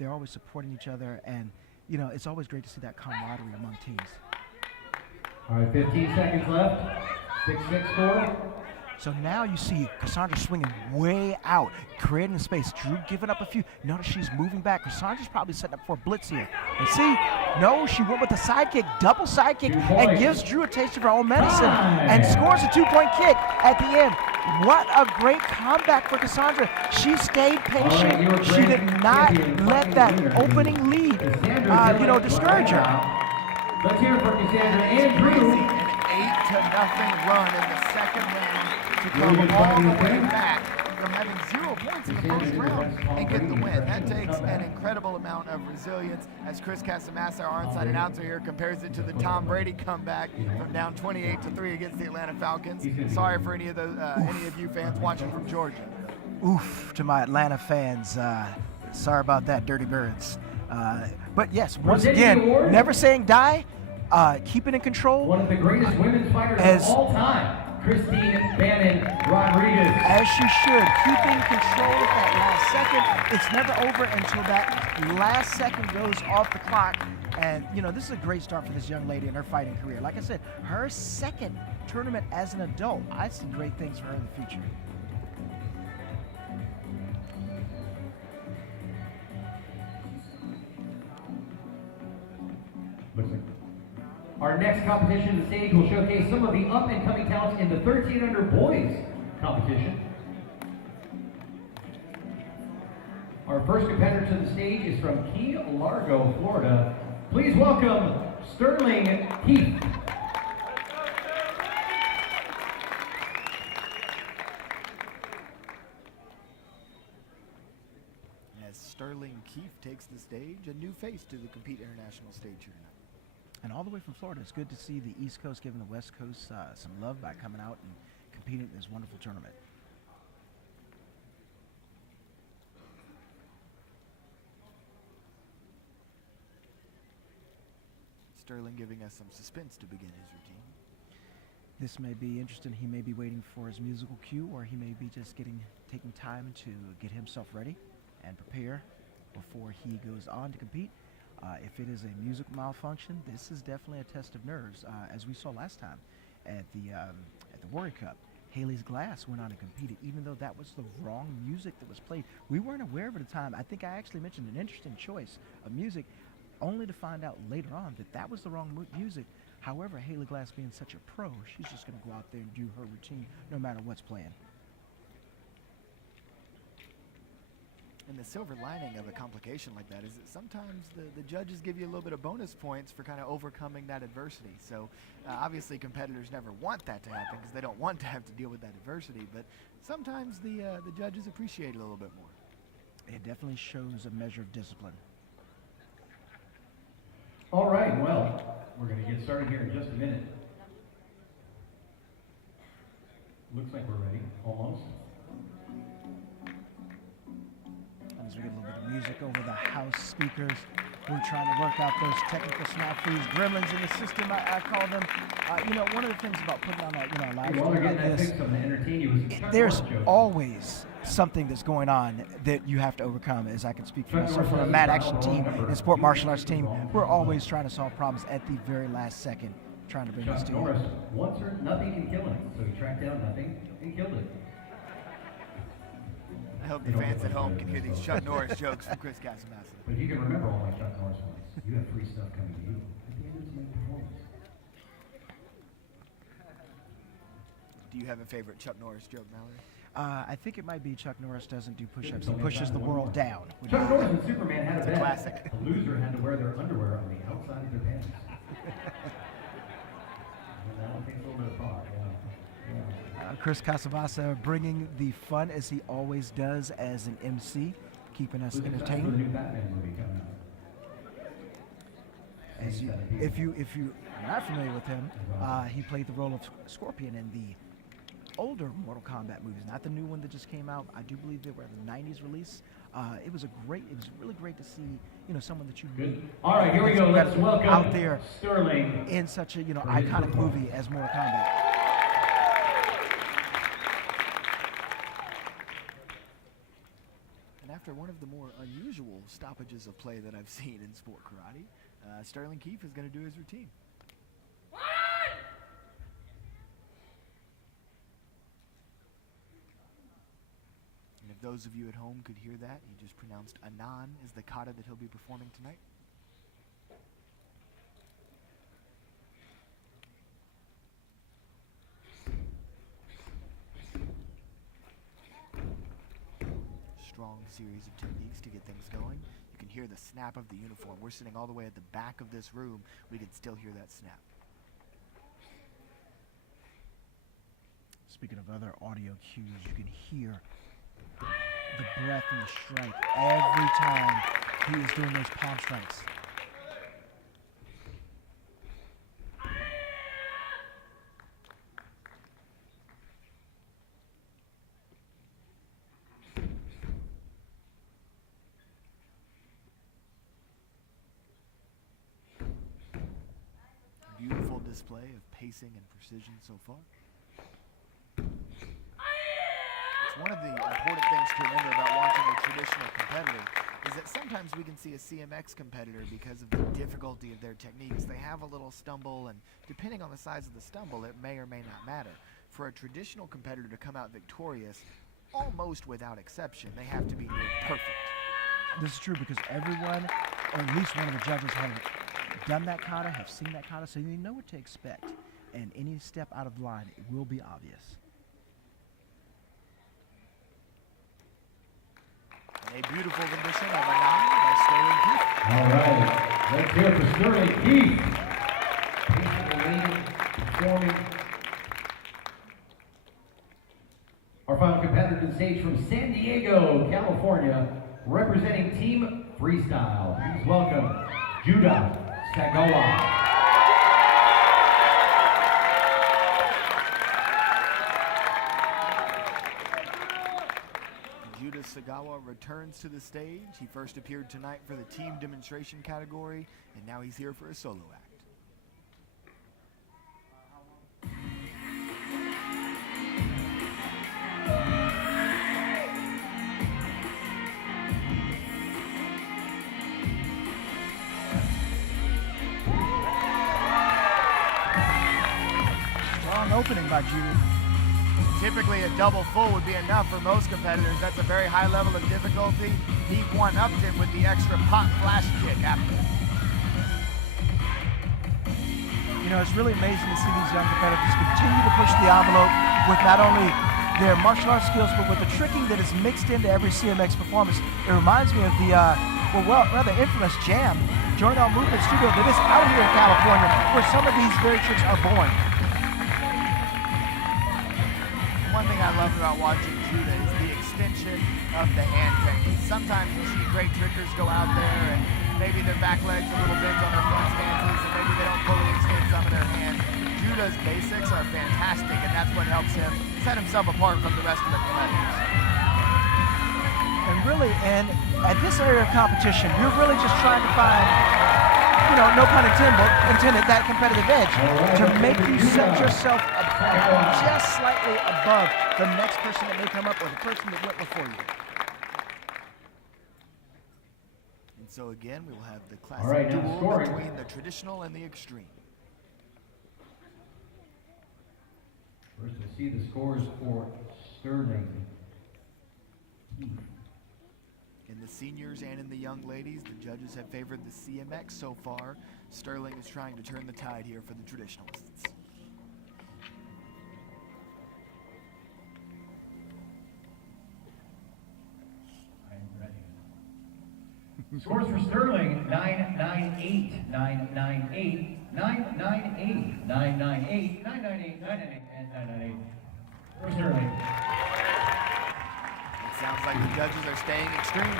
They're always supporting each other, and you know, it's always great to see that camaraderie among teams. All right, 15 seconds left. 6-6 score. So now you see Cassandra swinging way out, creating space. Drew giving up a few. Notice she's moving back. Cassandra's probably setting up for a blitz here. And see, no, she went with the sidekick, double sidekick, and gives Drew a taste of her own medicine and scores a 2-point kick at the end. What a great comeback for Cassandra. She stayed patient. She did not let that opening lead, discourage her. Let's hear it for Cassandra and Drew. An 8-0 run in the second round to come all the way back from having 0 points in the first round and get the win. That takes an incredible amount of resilience, as Chris Casamassa, our onside announcer here, compares it to the Tom Brady comeback from down 28-3 against the Atlanta Falcons. Sorry for any of you fans watching from Georgia. Oof, to my Atlanta fans. Sorry about that, Dirty Birds. But yes, once again, never saying die, keep it in control. One of the greatest women's fighters of all time, Christine Bannon Rodriguez. As she should, keeping control at that last second. It's never over until that last second goes off the clock. And, you know, this is a great start for this young lady in her fighting career. Like I said, her second tournament as an adult. I see great things for her in the future. Our next competition on the stage will showcase some of the up-and-coming talents in the 13 under boys competition. Our first competitor to the stage is from Key Largo, Florida. Please welcome Sterling Keith. As Sterling Keith takes the stage, a new face to the Compete International stage here tonight. And all the way from Florida, it's good to see the East Coast giving the West Coast some love by coming out and competing in this wonderful tournament. Sterling giving us some suspense to begin his routine. This may be interesting. He may be waiting for his musical cue, or he may be just taking time to get himself ready and prepare before he goes on to compete. If it is a musical malfunction, this is definitely a test of nerves. As we saw last time at the Warrior Cup, Hayley's glass went on and competed, even though that was the wrong music that was played. We weren't aware of it at the time. I think I actually mentioned an interesting choice of music, only to find out later on that that was the wrong music. However, Hayley Glass being such a pro, she's just going to go out there and do her routine no matter what's playing. And the silver lining of a complication like that is that sometimes the judges give you a little bit of bonus points for kind of overcoming that adversity. So obviously competitors never want that to happen because they don't want to have to deal with that adversity, but sometimes the judges appreciate it a little bit more. It definitely shows a measure of discipline. All right, well, we're going to get started here in just a minute. Looks like we're ready, almost. As we get a little bit of music over the house speakers, we're trying to work out those technical snafus, gremlins in the system, I call them. One of the things about putting on a live stream like this, there's always something that's going on that you have to overcome, as I can speak for myself. From a Mad Action team and Sport Martial Arts team, we're always trying to solve problems at the very last second, trying to bring this to you. Once heard nothing can kill him, so he tracked down nothing and killed it. I hope the fans at home can hear these Chuck Norris jokes from Chris Casamassa. But if you can remember all my Chuck Norris ones, you have free stuff coming to you at the end of tonight's performance. Do you have a favorite Chuck Norris joke, Mallory? I think it might be Chuck Norris doesn't do push-ups. He pushes the world down. Chuck Norris and Superman had a bet. Classic. The loser had to wear their underwear on the outside of their pants. And that one takes a little bit of thought, yeah. Chris Casamassa bringing the fun as he always does as an MC, keeping us entertained. The new Batman movie coming out. If you are not familiar with him, he played the role of Scorpion in the older Mortal Kombat movies, not the new one that just came out. I do believe they were the 90s release. It was really great to see, someone that you meet. All right, here we go. Let's welcome out there Sterling in such a iconic movie as Mortal Kombat. After one of the more unusual stoppages of play that I've seen in sport karate. Sterling Keefe is going to do his routine. And if those of you at home could hear that, he just pronounced Anan is the kata that he'll be performing tonight. Strong series of techniques to get things going. You can hear the snap of the uniform. We're sitting all the way at the back of this room. We can still hear that snap. Speaking of other audio cues, you can hear the breath and the strike every time he is doing those palm strikes. Beautiful display of pacing and precision so far. It's one of the important things to remember about watching a traditional competitor is that sometimes we can see a CMX competitor, because of the difficulty of their techniques, they have a little stumble, and depending on the size of the stumble, it may or may not matter. For a traditional competitor to come out victorious, almost without exception, they have to be near perfect. This is true because everyone, or at least one of the judges, have done that kata, have seen that kata, so they know what to expect. And any step out of line, it will be obvious. And a beautiful rendition of Anan by Sterling Keefe. All right, let's hear it for Sterling Keefe. Patiently waiting, performing. Our final competitor to the stage from San Diego, California, representing Team Freestyle. Please welcome Judah Sagawa. Judah Sagawa returns to the stage. He first appeared tonight for the team demonstration category, and now he's here for a solo act. Strong opening by Judah. Typically, a double full would be enough for most competitors. That's a very high level of difficulty. He one-upped him with the extra pop flash kick after. You know, it's really amazing to see these young competitors continue to push the envelope with not only their martial arts skills, but with the tricking that is mixed into every CMX performance. It reminds me of the, rather infamous Jam, Joint All Movement Studio that is out here in California, where some of these very tricks are born. One thing I love about watching Judah is the extension of the hand technique. Sometimes you see great trickers go out there and maybe their back legs a little bent on their front stances and maybe they don't fully extend some of their hands. Judah's basics are fantastic, and that's what helps him set himself apart from the rest of the competitors. And really, at this area of competition, you're really just trying to find, you know, no pun intended, that competitive edge to make you set yourself just slightly above the next person that may come up or the person that went before you. And so again, we will have the classic duel between the traditional and the extreme. First, we'll see the scores for Sterling. In the seniors and in the young ladies, the judges have favored the CMX so far. Sterling is trying to turn the tide here for the traditionalists. I'm ready. Scores for Sterling, 998, 998, 998, 998, 998, 998, and 998. For Sterling. Sounds like the judges are staying extreme.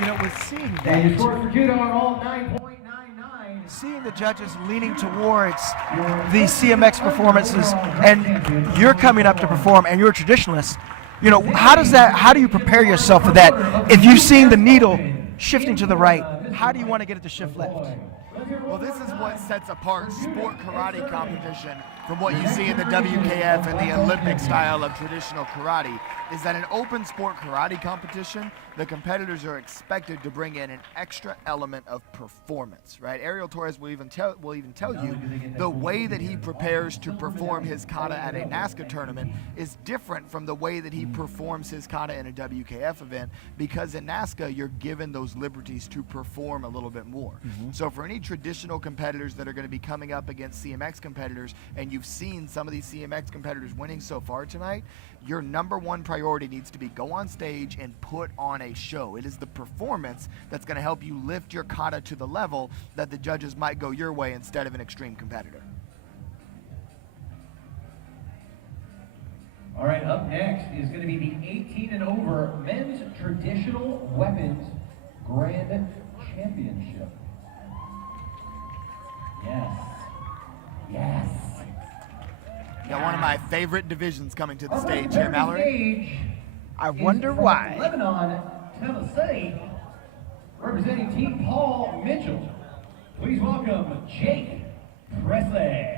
You know, with seeing And your that, score for Judah are all 9.99. seeing the judges leaning towards the CMX performances, and you're coming up to perform, and you're a traditionalist, you know, how do you prepare yourself for that? If you've seen the needle shifting to the right, how do you want to get it to shift left? Well, this is what sets apart sport karate competition from what you see in the WKF and the Olympic style of traditional karate, is that in open sport karate competition, the competitors are expected to bring in an extra element of performance, right? Ariel Torres will even tell you the way that he prepares to perform his kata at a NASCA tournament is different from the way that he performs his kata in a WKF event, because in NASCA you're given those liberties to perform a little bit more. So for any traditional competitors that are going to be coming up against CMX competitors, and you've seen some of these CMX competitors winning so far tonight, your number one priority needs to be go on stage and put on a show. It is the performance that's going to help you lift your kata to the level that the judges might go your way instead of an extreme competitor. All right, up next is going to be the 18 and over men's traditional weapons grand championship. Yes. Yes. Got one of my favorite divisions coming to the stage here, Mallory. I wonder why. Lebanon, Tennessee, representing Team Paul Mitchell. Please welcome Jake Presley.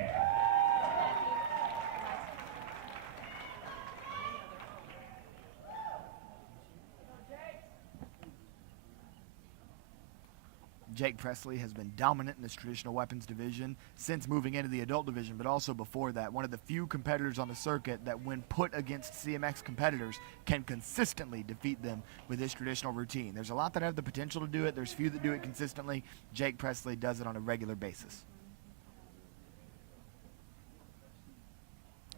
Jake Presley has been dominant in this traditional weapons division since moving into the adult division, but also before that. One of the few competitors on the circuit that, when put against CMX competitors, can consistently defeat them with his traditional routine. There's a lot that have the potential to do it. There's few that do it consistently. Jake Presley does it on a regular basis.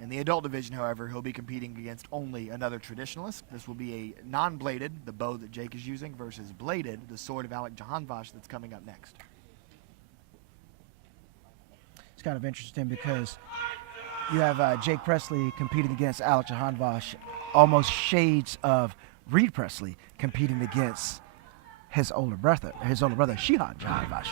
In the adult division, however, he'll be competing against only another traditionalist. This will be a non-bladed, the bow that Jake is using, versus bladed, the sword of Alec Jahanvash that's coming up next. It's kind of interesting because you have Jake Presley competing against Alec Jahanvash, almost shades of Reed Presley competing against his older brother, Shihan Jahanvash.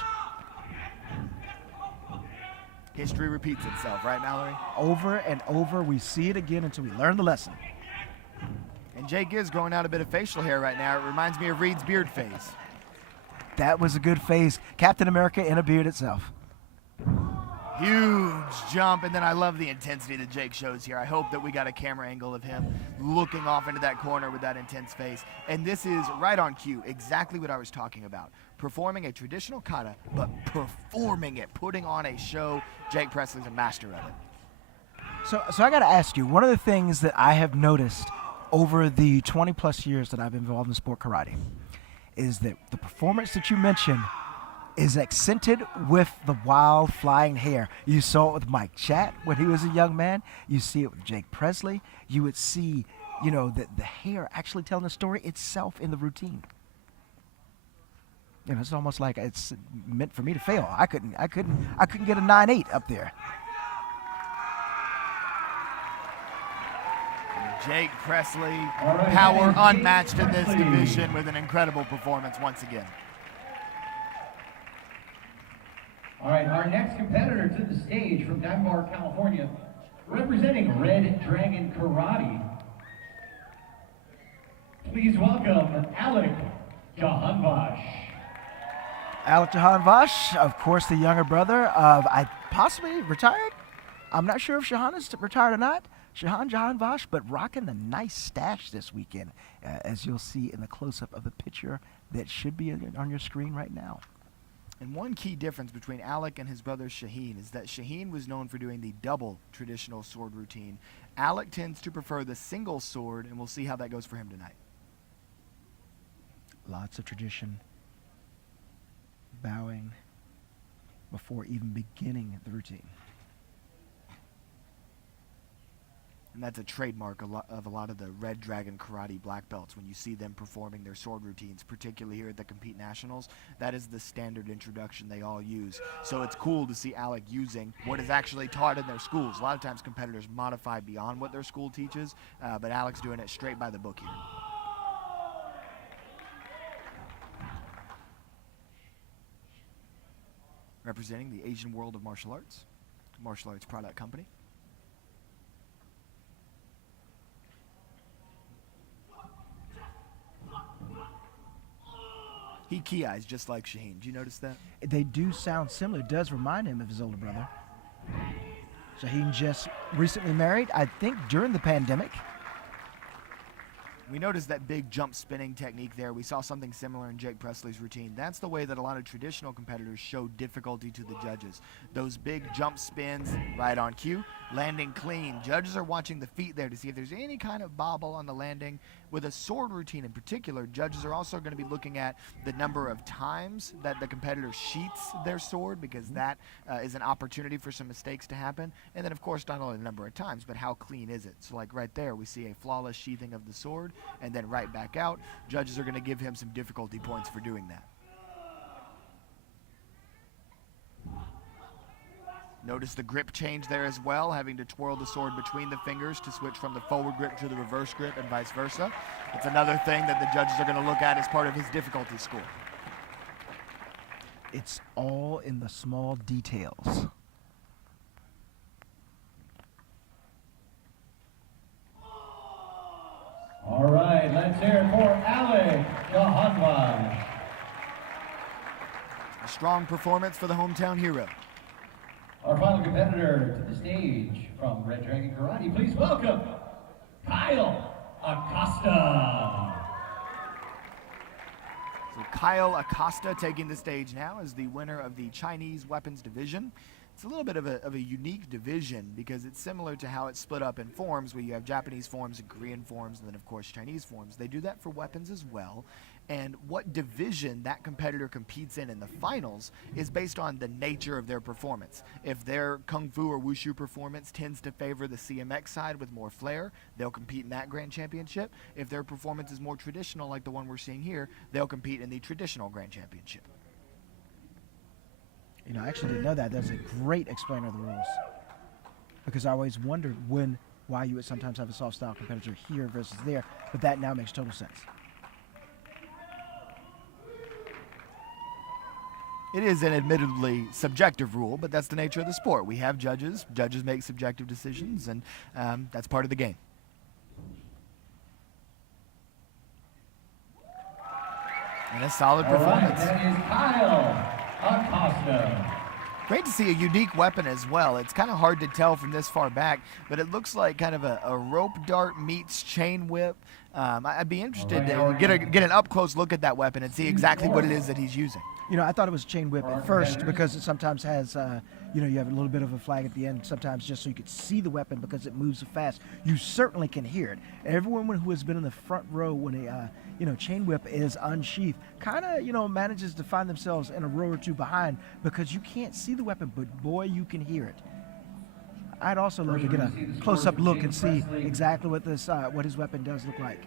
History repeats itself, right, Mallory? Over and over, we see it again until we learn the lesson. And Jake is growing out a bit of facial hair right now. It reminds me of Reed's beard phase. That was a good phase. Captain America in a beard itself. Huge jump, and then I love the intensity that Jake shows here. I hope that we got a camera angle of him looking off into that corner with that intense face. And this is right on cue, exactly what I was talking about. Performing a traditional kata, but performing it, putting on a show. Jake Presley's a master of it. So I got to ask you, one of the things that I have noticed over the 20 plus years that I've been involved in sport karate is that the performance that you mentioned is accented with the wild flying hair. You saw it with Mike Chat when he was a young man. You see it with Jake Presley. You would see, you know, the hair actually telling the story itself in the routine. You know, it's almost like it's meant for me to fail. I couldn't get a 9.8 up there. Jake Presley, power unmatched in this division with an incredible performance once again. All right, our next competitor to the stage from Denver, California, representing Red Dragon Karate. Please welcome Alec Jahanvash. Alec Jahanvash, of course, the younger brother of, I possibly retired. I'm not sure if Shahan is retired or not. Shahan Jahanvash, but rocking the nice stash this weekend, as you'll see in the close-up of the picture that should be on your screen right now. And one key difference between Alec and his brother Shaheen is that Shaheen was known for doing the double traditional sword routine. Alec tends to prefer the single sword, and we'll see how that goes for him tonight. Lots of tradition, bowing before even beginning the routine. And that's a trademark of a lot of the Red Dragon Karate black belts. When you see them performing their sword routines, particularly here at the Compete Nationals, that is the standard introduction they all use. So it's cool to see Alec using what is actually taught in their schools. A lot of times competitors modify beyond what their school teaches, but Alec's doing it straight by the book here. Representing the Asian World of Martial Arts product company. He key-eyes just like Shaheen. Do you notice that? They do sound similar. It does remind him of his older brother. Shaheen just recently married, I think during the pandemic. We noticed that big jump spinning technique there. We saw something similar in Jake Presley's routine. That's the way that a lot of traditional competitors show difficulty to the judges. Those big jump spins right on cue, landing clean. Judges are watching the feet there to see if there's any kind of bobble on the landing. With a sword routine in particular, judges are also going to be looking at the number of times that the competitor sheaths their sword, because that is an opportunity for some mistakes to happen. And then, of course, not only the number of times, but how clean is it. So like right there, we see a flawless sheathing of the sword, and then right back out. Judges are going to give him some difficulty points for doing that. Notice the grip change there as well, having to twirl the sword between the fingers to switch from the forward grip to the reverse grip and vice versa. It's another thing that the judges are going to look at as part of his difficulty score. It's all in the small details. All right, let's hear it for Alec. A strong performance for the hometown hero. Our final competitor to the stage from Red Dragon Karate, please welcome Kyle Acosta. So Kyle Acosta taking the stage now as the winner of the Chinese weapons division. It's a little bit of a unique division because it's similar to how it's split up in forms, where you have Japanese forms and Korean forms and then of course Chinese forms. They do that for weapons as well. And what division that competitor competes in the finals is based on the nature of their performance. If their Kung Fu or Wushu performance tends to favor the CMX side with more flair, they'll compete in that Grand Championship. If their performance is more traditional, like the one we're seeing here, they'll compete in the traditional Grand Championship. You know, I actually didn't know that. That's a great explainer of the rules. Because I always wondered why you would sometimes have a soft style competitor here versus there, but that now makes total sense. It is an admittedly subjective rule, but that's the nature of the sport. We have judges. Judges make subjective decisions, and that's part of the game. And a solid performance. That is Kyle Acosta. Great to see a unique weapon as well. It's kind of hard to tell from this far back, but it looks like kind of a rope dart meets chain whip. I'd be interested to get an up-close look at that weapon and see exactly what it is that he's using. You know, I thought it was chain whip at first because it sometimes has, you know, you have a little bit of a flag at the end, sometimes just so you could see the weapon because it moves so fast. You certainly can hear it. Everyone who has been in the front row when a, you know, chain whip is unsheathed kind of, you know, manages to find themselves in a row or two behind because you can't see the weapon, but boy, you can hear it. I'd also love to get a close-up look and see exactly what this, what his weapon does look like.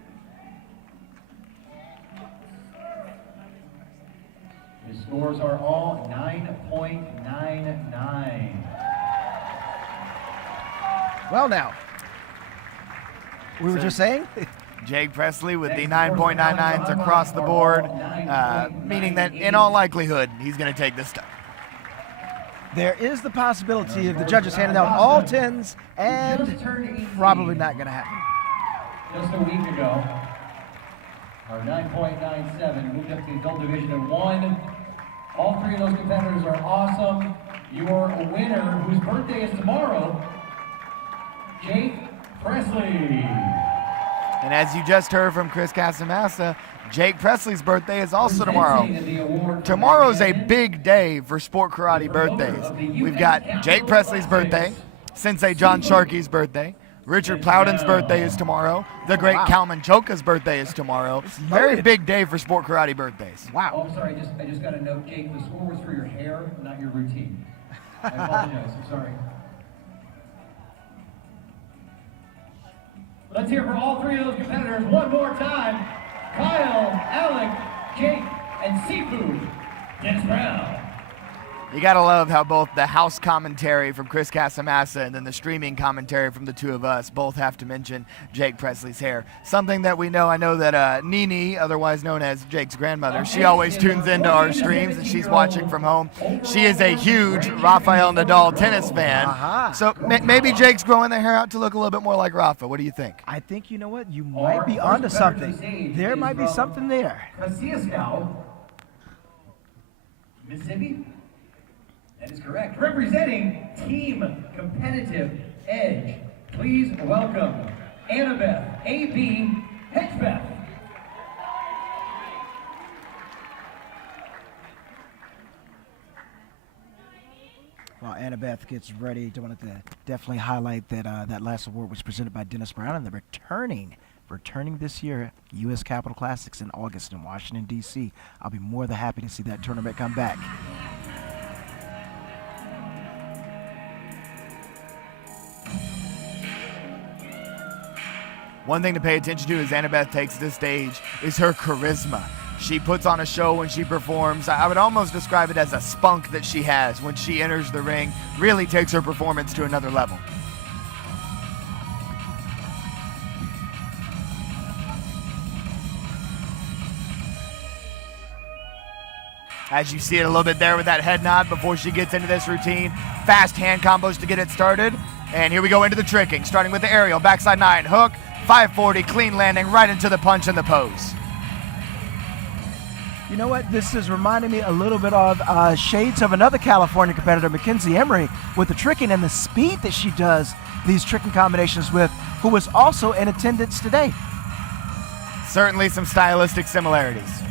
His scores are all 9.99. Well, now, we were just saying. Jake Presley with the 9.99s across the board, meaning that in all likelihood, he's going to take this stuff. There is the possibility of the judges handing out all 10s, and probably not going to happen. Just a week ago, our 9.97 moved up to the adult division and won. All three of those competitors are awesome. Your winner, whose birthday is tomorrow, Jake Presley. And as you just heard from Chris Casamassa, Jake Presley's birthday is also tomorrow. Tomorrow's a big day for Sport Karate birthdays. We've got Jake Presley's birthday, Sensei John Sharkey's birthday, Richard Plowden's birthday is tomorrow, the great Kalman Choka's birthday is tomorrow. Very big day for Sport Karate birthdays. Wow. Oh, I'm sorry, I just got a note, Jake, the score was for your hair, not your routine. I apologize, I'm sorry. Let's hear for all three of those competitors one more time. Kyle, Alec, Jake, and Seafood, Dennis Brown. You gotta love how both the house commentary from Chris Casamassa and then the streaming commentary from the two of us both have to mention Jake Presley's hair. Something that we know, I know that Nini, otherwise known as Jake's grandmother, she always tunes into our streams and she's watching from home. She is a huge Rafael Nadal tennis fan. So maybe Jake's growing the hair out to look a little bit more like Rafa. What do you think? I think, you know what, you might be onto something. There might be something there. Mississippi? That is correct. Representing Team Competitive Edge, please welcome Annabeth, A.B., Hedgebeth. While Annabeth gets ready, I wanted to definitely highlight that that last award was presented by Dennis Brown and the returning this year U.S. Capitol Classics in August in Washington, D.C. I'll be more than happy to see that tournament come back. One thing to pay attention to as Annabeth takes this stage is her charisma. She puts on a show when she performs. I would almost describe it as a spunk that she has when she enters the ring. Really takes her performance to another level. As you see it a little bit there with that head nod before she gets into this routine. Fast hand combos to get it started. And here we go into the tricking, starting with the aerial, backside 9, hook, 540, clean landing right into the punch and the pose. You know what? This is reminding me a little bit of shades of another California competitor, Emcee, with the tricking and the speed that she does these tricking combinations with, who was also in attendance today. Certainly some stylistic similarities.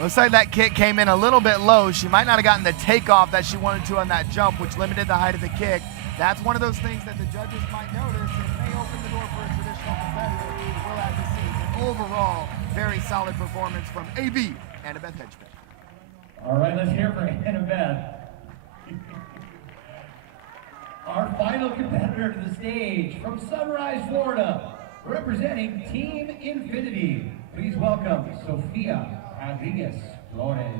Looks like that kick came in a little bit low. She might not have gotten the takeoff that she wanted to on that jump, which limited the height of the kick. That's one of those things that the judges might notice and may open the door for a traditional competitor. We'll have to see. But overall, very solid performance from AB, Annabeth Hedgebeth. All right, let's hear for Annabeth. Our final competitor to the stage from Sunrise, Florida, representing Team Infinity. Please welcome Sophia Flores.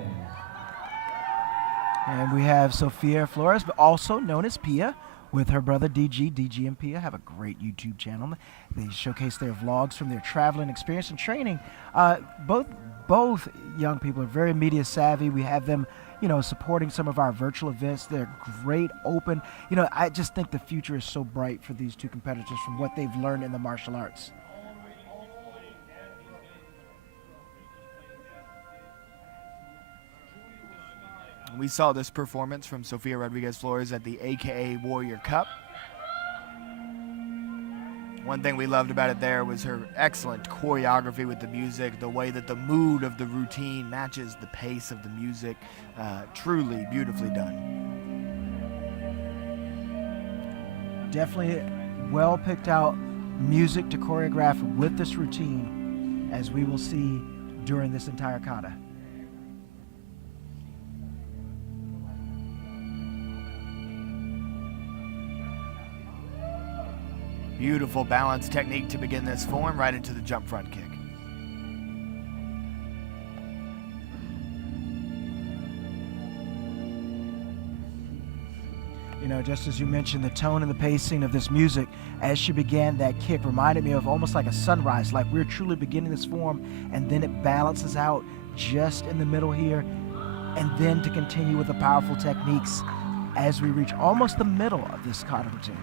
And we have Sophia Flores, but also known as Pia, with her brother DG and Pia have a great YouTube channel. They showcase their vlogs from their traveling experience and training. Both young people are very media savvy. We have them, supporting some of our virtual events. They're great, open. I just think the future is so bright for these two competitors from what they've learned in the martial arts. We saw this performance from Sophia Rodriguez Flores at the AKA Warrior Cup. One thing we loved about it there was her excellent choreography with the music, the way that the mood of the routine matches the pace of the music. Truly beautifully done. Definitely well picked out music to choreograph with this routine, as we will see during this entire kata. Beautiful balance technique to begin this form, right into the jump front kick. Just as you mentioned, the tone and the pacing of this music as she began that kick reminded me of almost like a sunrise, like we're truly beginning this form, and then it balances out just in the middle here, and then to continue with the powerful techniques as we reach almost the middle of this kata routine.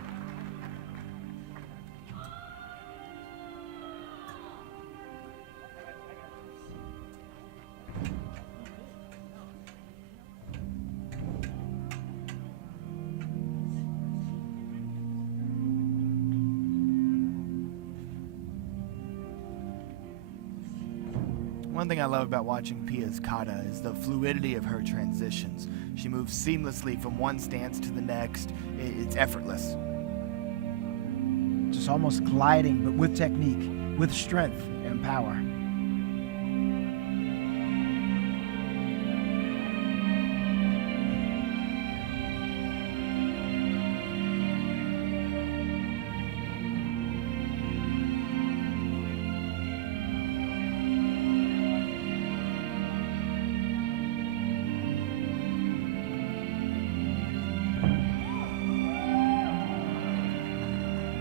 One thing I love about watching Pia's kata is the fluidity of her transitions. She moves seamlessly from one stance to the next. It's effortless. Just almost gliding, but with technique, with strength and power.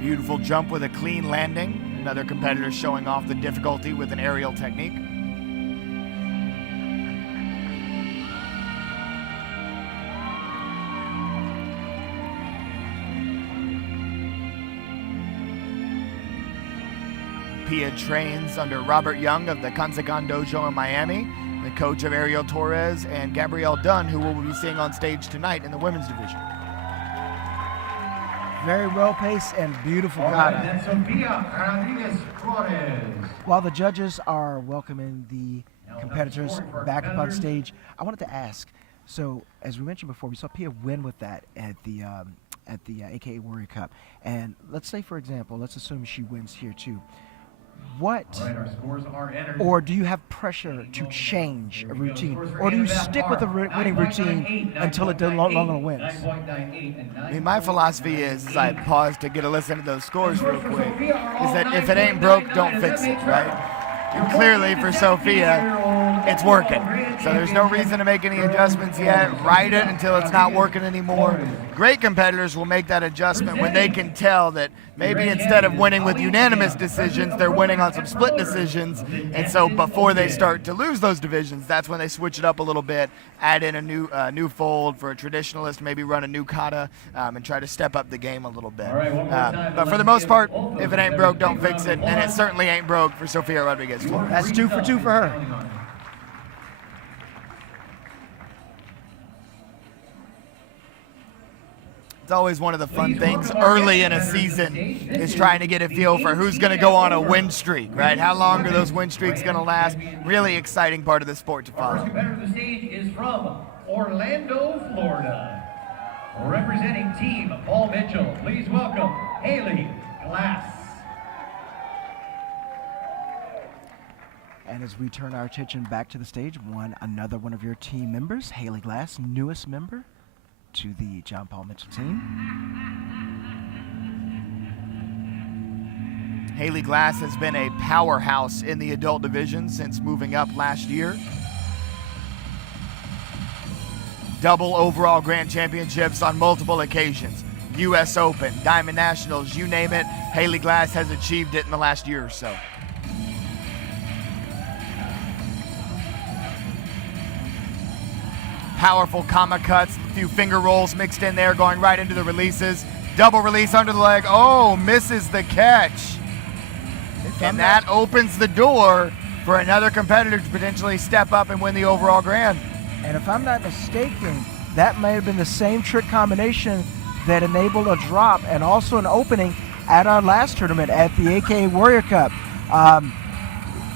Beautiful jump with a clean landing. Another competitor showing off the difficulty with an aerial technique. Pia trains under Robert Young of the Kansekan Dojo in Miami, the coach of Ariel Torres and Gabrielle Dunn, who we'll be seeing on stage tonight in the women's division. Very well-paced and beautiful All right, kata. then Sophia Rodriguez-Flores. While the judges are welcoming the competitors back up on stage, I wanted to ask, so as we mentioned before, we saw Pia win with that at the AKA Warrior Cup. And let's say, for example, let's assume she wins here too. What, All right, our scores are entered. or do you have pressure to change a routine? Or do you stick with the winning routine until it no longer wins? 9.98 and I mean, my philosophy is, as I pause to get a listen to those scores real quick, is that if it ain't broke, don't fix it, right? And clearly for Sophia, it's working. So there's no reason to make any adjustments yet. Ride it until it's not working anymore. Great competitors will make that adjustment when they can tell that maybe instead of winning with unanimous decisions, they're winning on some split decisions. And so before they start to lose those divisions, that's when they switch it up a little bit, add in a new fold for a traditionalist, maybe run a new kata, and try to step up the game a little bit. But for the most part, if it ain't broke, don't fix it. And it certainly ain't broke for Sophia Rodriguez-Flores. That's 2 for 2 for her. It's always one of the fun things early in a season is trying to get a feel for who's going to go on a win streak, right? How long are those win streaks going to last? Really exciting part of the sport to Our follow. first competitor on the stage is from Orlando, Florida. Representing Team Paul Mitchell, please welcome Hayley Glass. And as we turn our attention back to the stage, another one of your team members, Hayley Glass, newest member to the John Paul Mitchell team. Hayley Glass has been a powerhouse in the adult division since moving up last year. Double overall grand championships on multiple occasions. US Open, Diamond Nationals, you name it, Hayley Glass has achieved it in the last year or so. Powerful kama cuts, a few finger rolls mixed in there, going right into the releases. Double release under the leg. Oh, misses the catch. And that opens the door for another competitor to potentially step up and win the overall grand. And if I'm not mistaken, that may have been the same trick combination that enabled a drop and also an opening at our last tournament at the AKA Warrior Cup.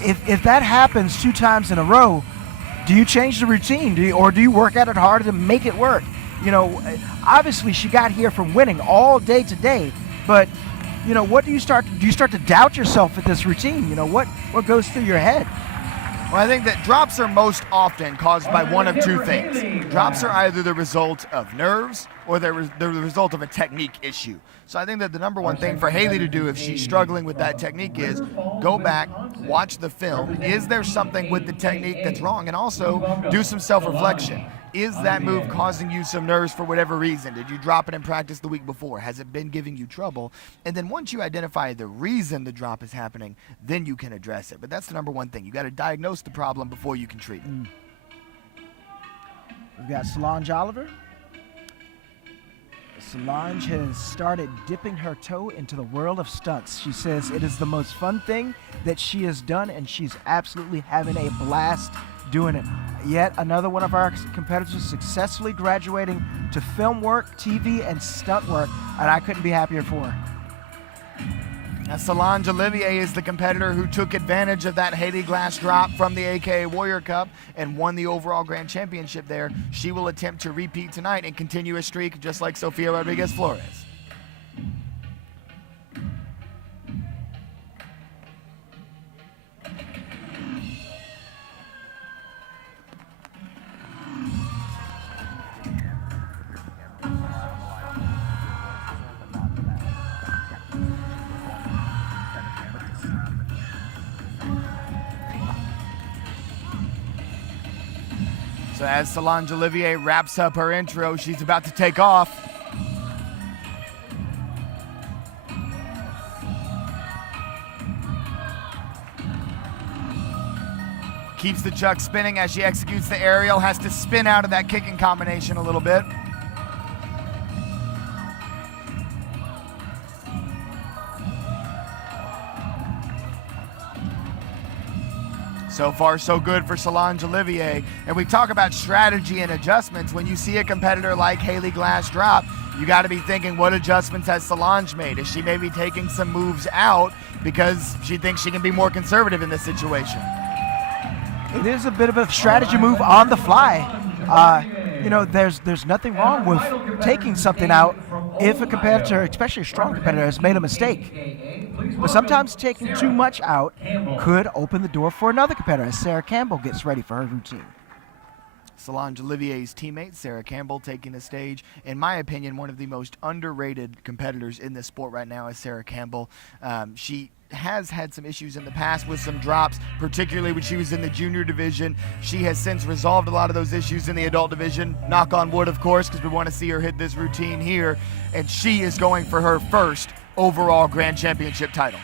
If that happens 2 times in a row, do you change the routine, or do you work at it harder to make it work? You know, obviously she got here from winning all day today, but you know, what do you start to doubt yourself at this routine? You know, what goes through your head? Well, I think that drops are most often caused by one of 2 things. Drops are either the result of nerves or they're the result of a technique issue. So I think that the number one thing for Hayley to do if she's struggling with that technique is go back, watch the film. Is there something with the technique that's wrong? And also do some self-reflection. Is that move causing you some nerves for whatever reason? Did you drop it in practice the week before? Has it been giving you trouble? And then once you identify the reason the drop is happening, then you can address it. But that's the number one thing. You got to diagnose the problem before you can treat it. We've got Solange Oliver. Solange has started dipping her toe into the world of stunts. She says it is the most fun thing that she has done, and she's absolutely having a blast doing it. Yet another one of our competitors successfully graduating to film work, TV, and stunt work, and I couldn't be happier for her. Now, Solange Olivier is the competitor who took advantage of that Hayley Glass drop from the AKA Warrior Cup and won the overall grand championship there. She will attempt to repeat tonight and continue a streak just like Sophia Rodriguez-Flores. So as Solange Olivier wraps up her intro, she's about to take off. Keeps the chuck spinning as she executes the aerial, has to spin out of that kicking combination a little bit. So far, so good for Solange Olivier. And we talk about strategy and adjustments. When you see a competitor like Hayley Glass drop, you got to be thinking, what adjustments has Solange made? Is she maybe taking some moves out because she thinks she can be more conservative in this situation? It is a bit of a strategy move on the fly. You know, there's nothing wrong with taking something out if a competitor, especially a strong competitor, has made a mistake. But sometimes taking too much out could open the door for another competitor as Sarah Campbell gets ready for her routine. Solange Olivier's teammate, Sarah Campbell, taking the stage. In my opinion, one of the most underrated competitors in this sport right now is Sarah Campbell. She has had some issues in the past with some drops, particularly when she was in the junior division. She has since resolved a lot of those issues in the adult division. Knock on wood, of course, because we want to see her hit this routine here. And she is going for her first overall Grand Championship title.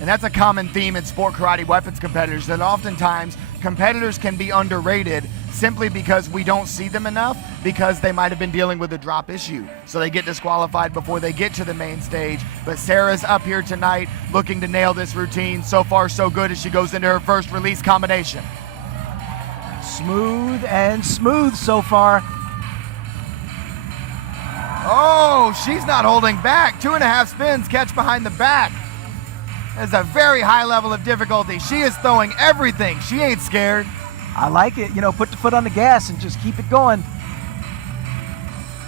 And that's a common theme in sport karate weapons competitors, that oftentimes competitors can be underrated simply because we don't see them enough, because they might have been dealing with a drop issue. So they get disqualified before they get to the main stage. But Sarah's up here tonight looking to nail this routine. So far, so good as she goes into her first release combination. Smooth and smooth so far. Oh, she's not holding back. 2.5 spins, catch behind the back. That's a very high level of difficulty. She is throwing everything. She ain't scared. I like it. You know, put the foot on the gas and just keep it going.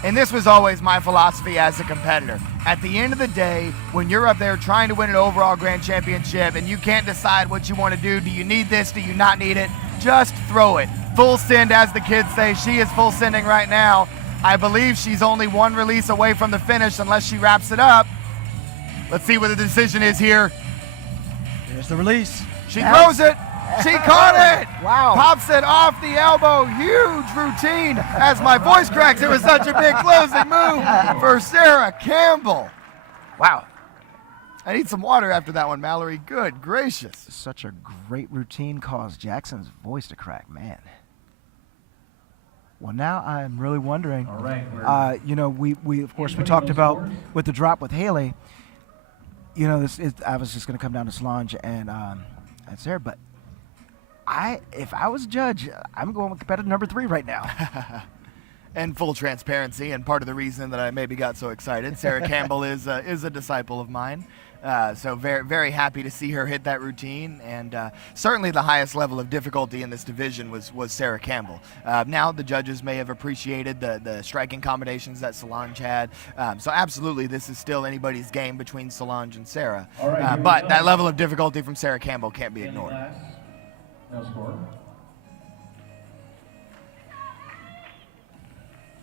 And this was always my philosophy as a competitor. At the end of the day, when you're up there trying to win an overall Grand Championship and you can't decide what you want to do you need this, do you not need it, just throw it. Full send, as the kids say. She is full sending right now. I believe she's only one release away from the finish unless she wraps it up. Let's see what the decision is here. There's the release. She throws it. She caught it. Wow. Pops it off the elbow. Huge routine. As my voice cracks, it was such a big closing move for Sarah Campbell. Wow. I need some water after that one, Mallory. Good gracious. Such a great routine caused Jackson's voice to crack, man. Well, now I'm really wondering. All right. You know, we of course we talked about with the drop with Hayley. You know, I was just going to come down to Solange and Sarah, but if I was a judge, I'm going with competitor number 3 right now. And full transparency, and part of the reason that I maybe got so excited, Sarah Campbell is a disciple of mine. So very, very happy to see her hit that routine, and certainly the highest level of difficulty in this division was Sarah Campbell. Now the judges may have appreciated the striking combinations that Solange had, so absolutely this is still anybody's game between Solange and Sarah, but that level of difficulty from Sarah Campbell can't be ignored. No score.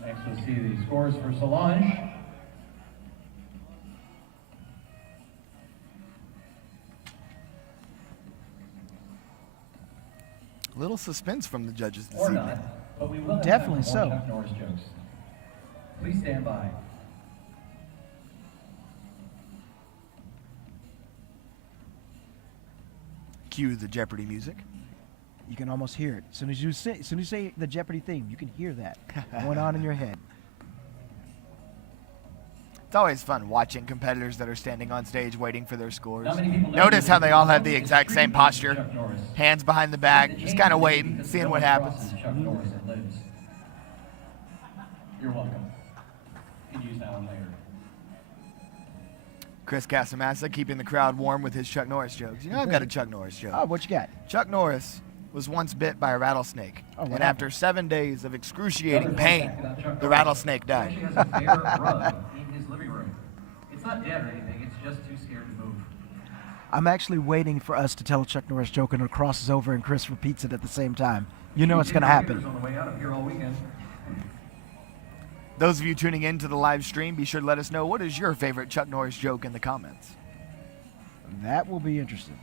Next we'll see the scores for Solange. Little suspense from the judges this Or evening. not, but we will have Definitely time for more so. Chuck Norris jokes. Please stand by. Cue the Jeopardy music. You can almost hear it. As soon as you say the Jeopardy theme, you can hear that going on in your head. It's always fun watching competitors that are standing on stage waiting for their scores. Not many people know Notice this, how they all have but the it's exact same Chuck posture. Norris. Hands behind the back, just kind of waiting, seeing what happens. Chuck Norris that lives. You're welcome. You can use that one later. Chris Casamassa keeping the crowd warm with his Chuck Norris jokes. You know, I've got a Chuck Norris joke. Oh, what you got? Chuck Norris was once bit by a rattlesnake, Oh, what and happened? after 7 days of excruciating Another fun pain, fact about Chuck the Norris. rattlesnake He died. actually has a bear rug in his living room. It's not dead or anything, it's just too scared to move. I'm actually waiting for us to tell a Chuck Norris joke and it crosses over and Chris repeats it at the same time. You know it's going to happen. On the way out, I'm here all weekend. Those of you tuning in to the live stream, be sure to let us know what is your favorite Chuck Norris joke in the comments. That will be interesting.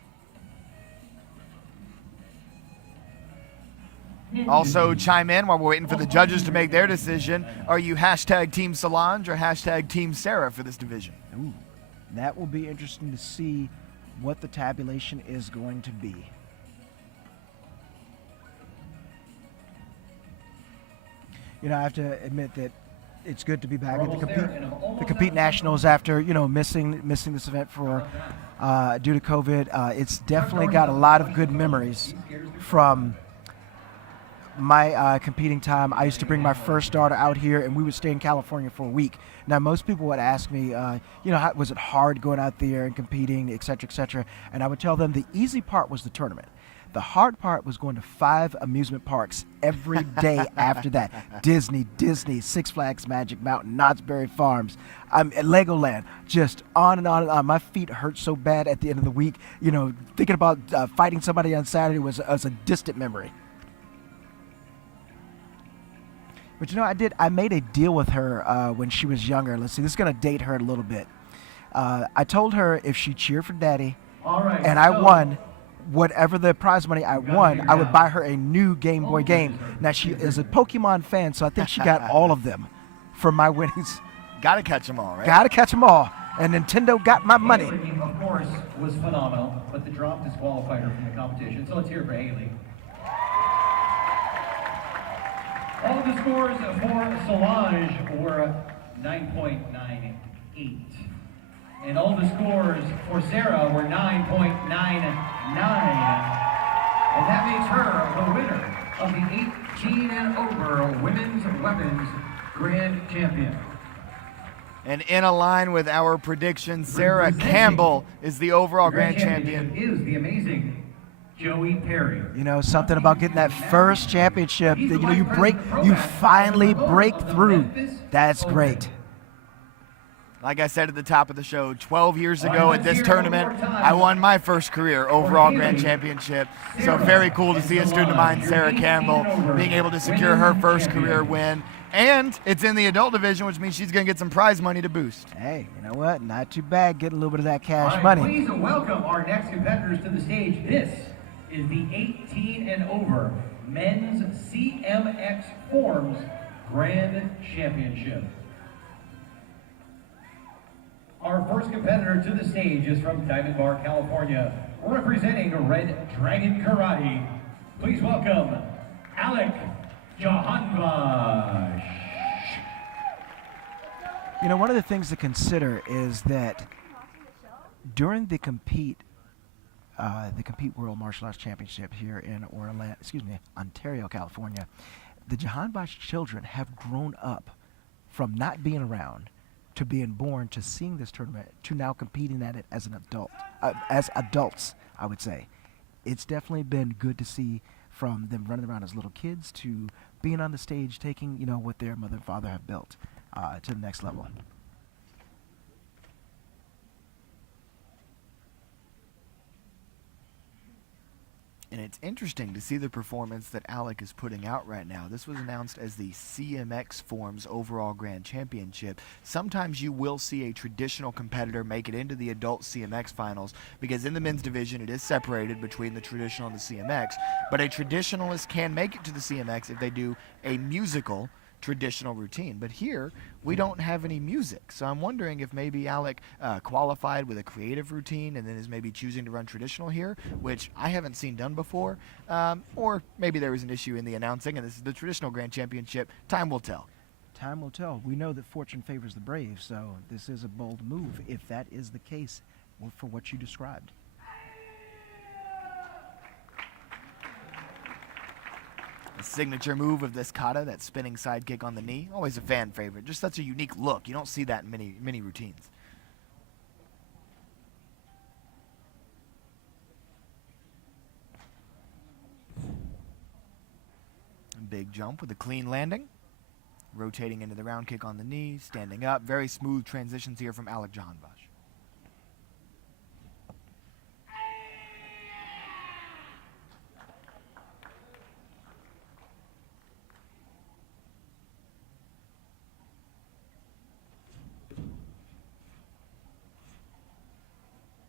Also, chime in while we're waiting for the judges to make their decision. Are you hashtag Team Solange or hashtag Team Sarah for this division? Ooh, that will be interesting to see what the tabulation is going to be. You know, I have to admit that it's good to be back at the Compete Nationals after missing this event for due to COVID. It's definitely got a lot of good memories from my competing time. I used to bring my first daughter out here, and we would stay in California for a week. Now, most people would ask me, was it hard going out there and competing, et cetera, et cetera? And I would tell them the easy part was the tournament. The hard part was going to 5 amusement parks every day after that. Disney, Six Flags Magic Mountain, Knott's Berry Farms, Legoland, just on and on and on. My feet hurt so bad at the end of the week. Thinking about fighting somebody on Saturday was a distant memory. But I made a deal with her when she was younger. Let's see, this is going to date her a little bit. I told her if she cheered for Daddy and I won, whatever the prize money I won, I would buy her a new Game Boy game. Now, she is a Pokemon fan, so I think she got all of them from my winnings. Got to catch them all, right? Got to catch them all. And Nintendo got my money. Hayley, of course, was phenomenal, but the drop disqualified her from the competition. So let's hear it for Hayley. All the scores for Solange were 9.98. And all the scores for Sarah were 9.99. And that makes her the winner of the 18 and over Women's Weapons Grand Champion. And in a line with our prediction, Sarah Campbell is the overall Grand Champion. Is the amazing Joey Perry. Something about getting that first championship that you finally break through. That's great. Like I said at the top of the show, 12 years ago at this tournament, I won my first career overall Grand Championship. So very cool to see a student of mine, Sarah Campbell, being able to secure her first career win. And it's in the adult division, which means she's going to get some prize money to boost. Hey, you know what? Not too bad getting a little bit of that cash money. Please welcome our next competitors to the stage. This is the 18 and over Men's CMX Forms Grand Championship. Our first competitor to the stage is from Diamond Bar, California, representing Red Dragon Karate. Please welcome Alec Jahanbash. One of the things to consider is that during the Compete World Martial Arts Championship here in Ontario, California, the Jahanbash children have grown up from not being around to being born to seeing this tournament to now competing at it as an adult, as adults, I would say. It's definitely been good to see from them running around as little kids to being on the stage, taking what their mother and father have built to the next level. And it's interesting to see the performance that Alec is putting out right now. This was announced as the CMX Forms Overall Grand Championship. Sometimes you will see a traditional competitor make it into the adult CMX finals because in the men's division it is separated between the traditional and the CMX. But a traditionalist can make it to the CMX if they do a musical traditional routine. But here we don't have any music, so I'm wondering if maybe Alec qualified with a creative routine and then is maybe choosing to run traditional here, which I haven't seen done before, or maybe there was an issue in the announcing and this is the traditional Grand Championship. Time will tell. Time will tell. We know that fortune favors the brave, so this is a bold move if that is the case for what you described. The signature move of this kata, that spinning side kick on the knee, always a fan favorite. Just such a unique look. You don't see that in many routines. A big jump with a clean landing. Rotating into the round kick on the knee, standing up. Very smooth transitions here from Alec Jahanbash.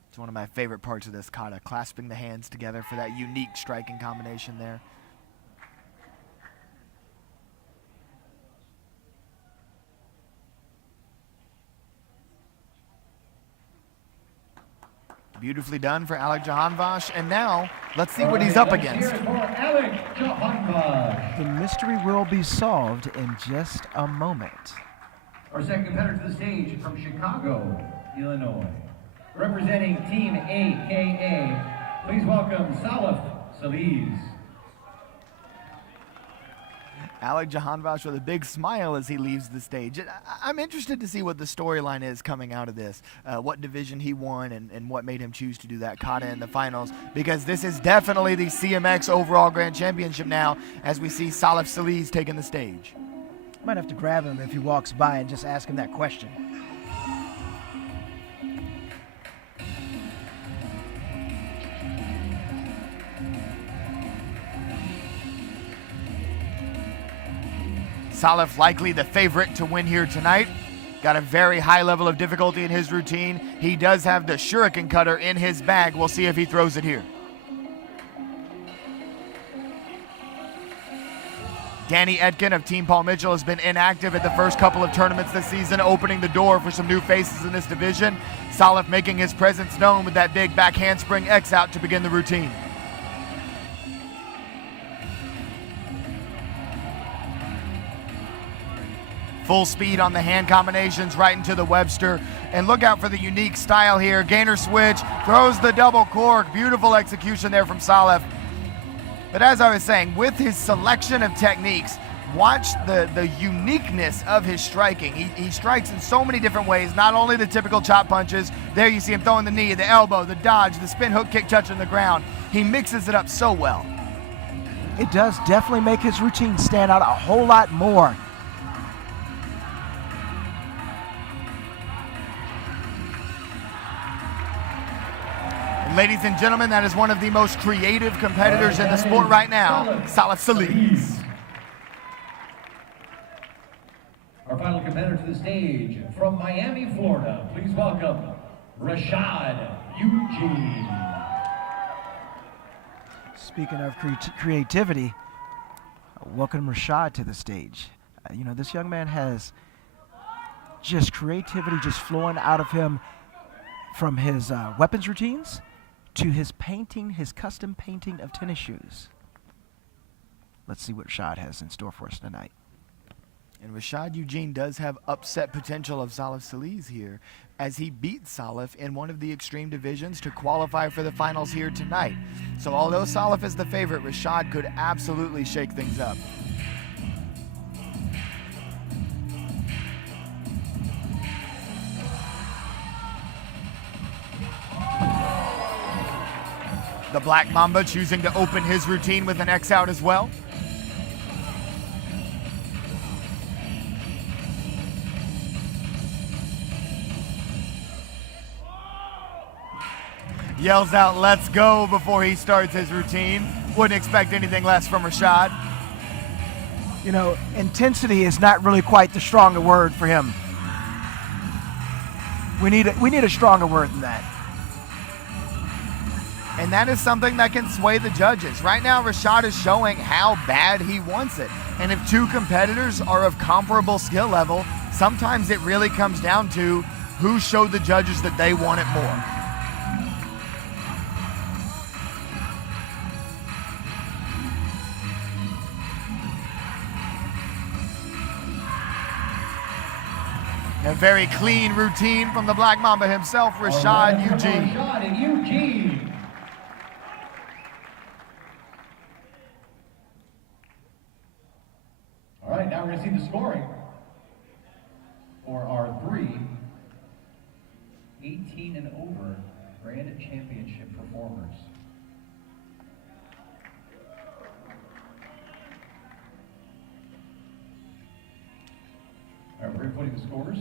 It's one of my favorite parts of this kata, clasping the hands together for that unique striking combination there. Beautifully done for Alec Jahanbash, and now let's see what he's up against. The mystery will be solved in just a moment. Our second competitor to the stage from Chicago, Illinois. Representing Team AKA, please welcome Salif CMX. Alec Jahanvash with a big smile as he leaves the stage. I'm interested to see what the storyline is coming out of this, what division he won and what made him choose to do that kata in the finals, because this is definitely the CMX overall grand championship now as we see Salif CMX taking the stage. Might have to grab him if he walks by and just ask him that question. Salif likely the favorite to win here tonight. Got a very high level of difficulty in his routine. He does have the shuriken cutter in his bag. We'll see if he throws it here. Danny Etkin of Team Paul Mitchell has been inactive at the first couple of tournaments this season, opening the door for some new faces in this division. Salif making his presence known with that big back handspring X out to begin the routine. Full speed on the hand combinations right into the Webster. And look out for the unique style here. Gainer switch, throws the double cork. Beautiful execution there from Salif. But as I was saying, with his selection of techniques, watch the uniqueness of his striking. He strikes in so many different ways, not only the typical chop punches. There you see him throwing the knee, the elbow, the dodge, the spin hook kick touching the ground. He mixes it up so well. It does definitely make his routine stand out a whole lot more. Ladies and gentlemen, that is one of the most creative competitors in the sport right now, Salif CMX. Our final competitor to the stage from Miami, Florida. Please welcome Rashad Eugene. Speaking of creativity, welcome Rashad to the stage. You know, this young man has just creativity just flowing out of him from his weapons routines to his painting, his custom painting of tennis shoes. Let's see what Rashad has in store for us tonight. And Rashad Eugene does have upset potential of Salif CMX here, as he beat Salif in one of the extreme divisions to qualify for the finals here tonight. So although Salif is the favorite, Rashad could absolutely shake things up. The Black Mamba choosing to open his routine with an X out as well. Yells out, "Let's go," before he starts his routine. Wouldn't expect anything less from Rashad. You know, intensity is not really quite the stronger word for him. We need a stronger word than that. And that is something that can sway the judges. Right now, Rashad is showing how bad he wants it. And if two competitors are of comparable skill level, sometimes it really comes down to who showed the judges that they want it more. A very clean routine from the Black Mamba himself, Rashad Eugene. Rashad Eugene. All right, now we're going to see the scoring for our 18 and over Grand Championship performers. All right, we're putting the scores.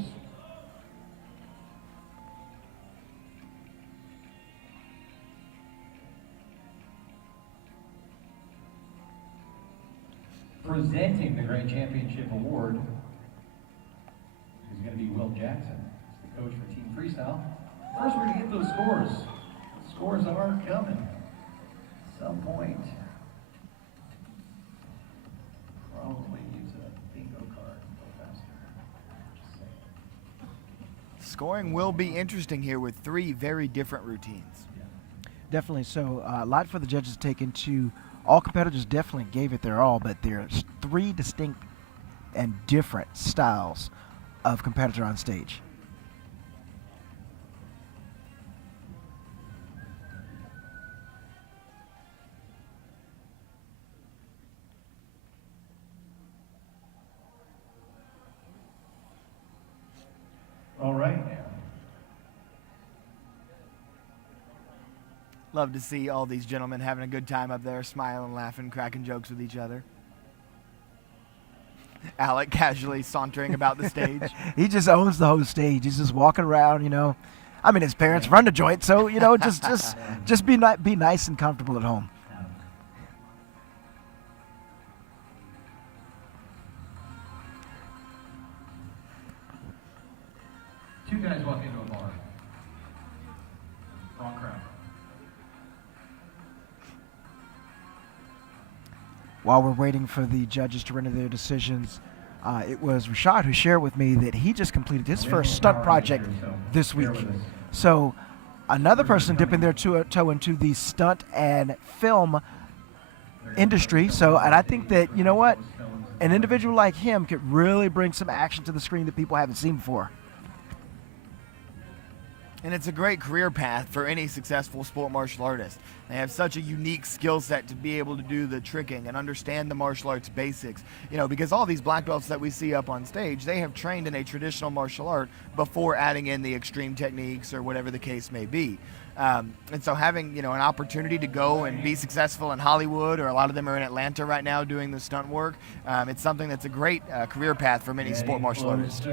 Presenting the Grand Championship Award is going to be Will Jackson, the coach for Team Freestyle. First, we're going to get those scores. The scores are coming at some point. Probably use a bingo card to go faster. Just saying. Scoring will be interesting here with three very different routines. Definitely. So a lot for the judges to take into. All competitors definitely gave it their all, but there's three distinct and different styles of competitor on stage. All right. Love to see all these gentlemen having a good time up there, smiling, laughing, cracking jokes with each other. Alec casually sauntering about the stage. He just owns the whole stage. He's just walking around, you know. I mean, his parents run the joint, so, you know, just be nice and comfortable at home. Two guys walk into a bar. Wrong crowd. While we're waiting for the judges to render their decisions, it was Rashad who shared with me that he just completed his first stunt project this week. So another person dipping their toe into the stunt and film industry. So, and I think that, you know what, an individual like him could really bring some action to the screen that people haven't seen before. And it's a great career path for any successful sport martial artist. They have such a unique skill set to be able to do the tricking and understand the martial arts basics. You know, because all these black belts that we see up on stage, they have trained in a traditional martial art before adding in the extreme techniques or whatever the case may be. And so having, you know, an opportunity to go and be successful in Hollywood, or a lot of them are in Atlanta right now doing the stunt work, it's something that's a great career path for many sport martial artists.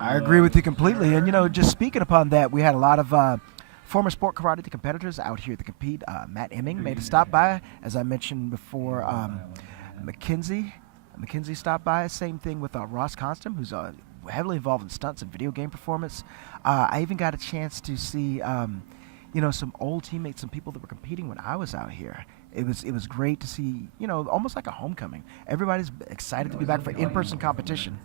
I agree with you completely. And, you know, just speaking upon that, we had a lot of former sport karate competitors out here to compete. Matt Emming made a stop by, as I mentioned before. McKenzie stopped by. Same thing with Ross Constant, who's heavily involved in stunts and video game performance. I even got a chance to see, you know, some old teammates, some people that were competing when I was out here. It was great to see, you know, almost like a homecoming. Everybody's excited to be back for in-person competition.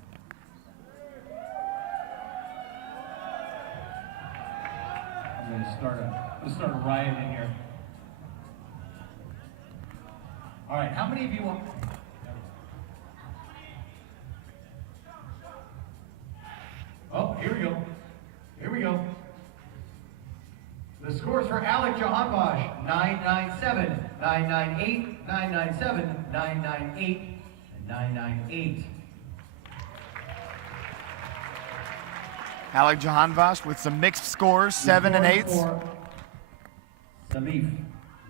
I'm going to start a riot in here. All right, how many of you want... Oh, here we go. Here we go. The scores for Alec Jahanbash, 997, 998, 997, 998, and 998. Alec Jahanbash with some mixed scores, 7 and 8. Salif,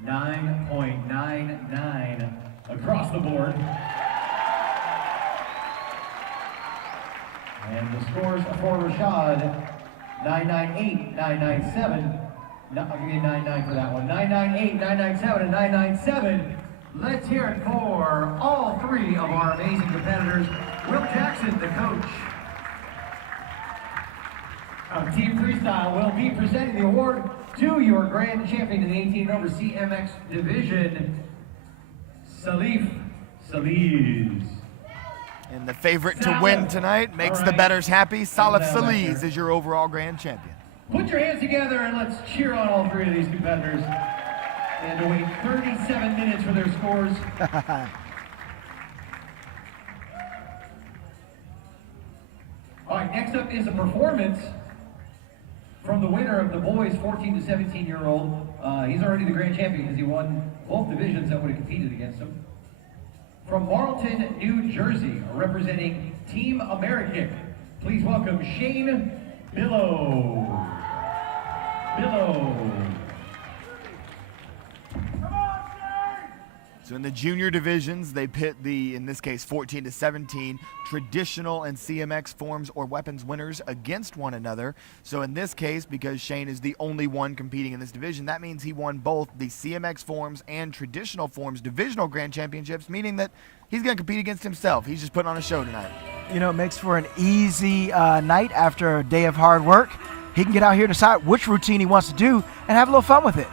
9.99 across the board. And the scores for Rashad, 998, 997. No, I'll give you 99 for that one. 998, 997, and 997. Let's hear it for all three of our amazing competitors. Will Jackson, the coach. Team Freestyle will be presenting the award to your grand champion in the 18 and over CMX division, Salif. And the favorite to win tonight makes the bettors happy. Salif Salih is your overall grand champion. Put your hands together and let's cheer on all three of these competitors. They had to wait 37 minutes for their scores. All right, next up is a performance from the winner of the boys 14 to 17-year-old. He's already the grand champion because he won both divisions that would have competed against him. From Marlton, New Jersey, representing Team American, please welcome Shane Billow. So in the junior divisions, they pit the, in this case, 14 to 17 traditional and CMX forms or weapons winners against one another. So in this case, because Shane is the only one competing in this division, that means he won both the CMX forms and traditional forms divisional grand championships, meaning that he's going to compete against himself. He's just putting on a show tonight. You know, it makes for an easy night after a day of hard work. He can get out here and decide which routine he wants to do and have a little fun with it.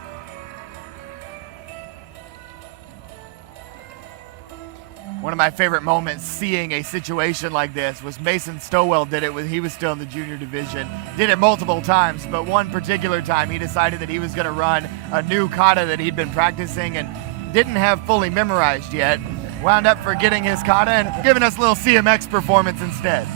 One of my favorite moments seeing a situation like this was Mason Stowell did it when he was still in the junior division. Did it multiple times, but one particular time he decided that he was going to run a new kata that he'd been practicing and didn't have fully memorized yet. Wound up forgetting his kata and giving us a little CMX performance instead.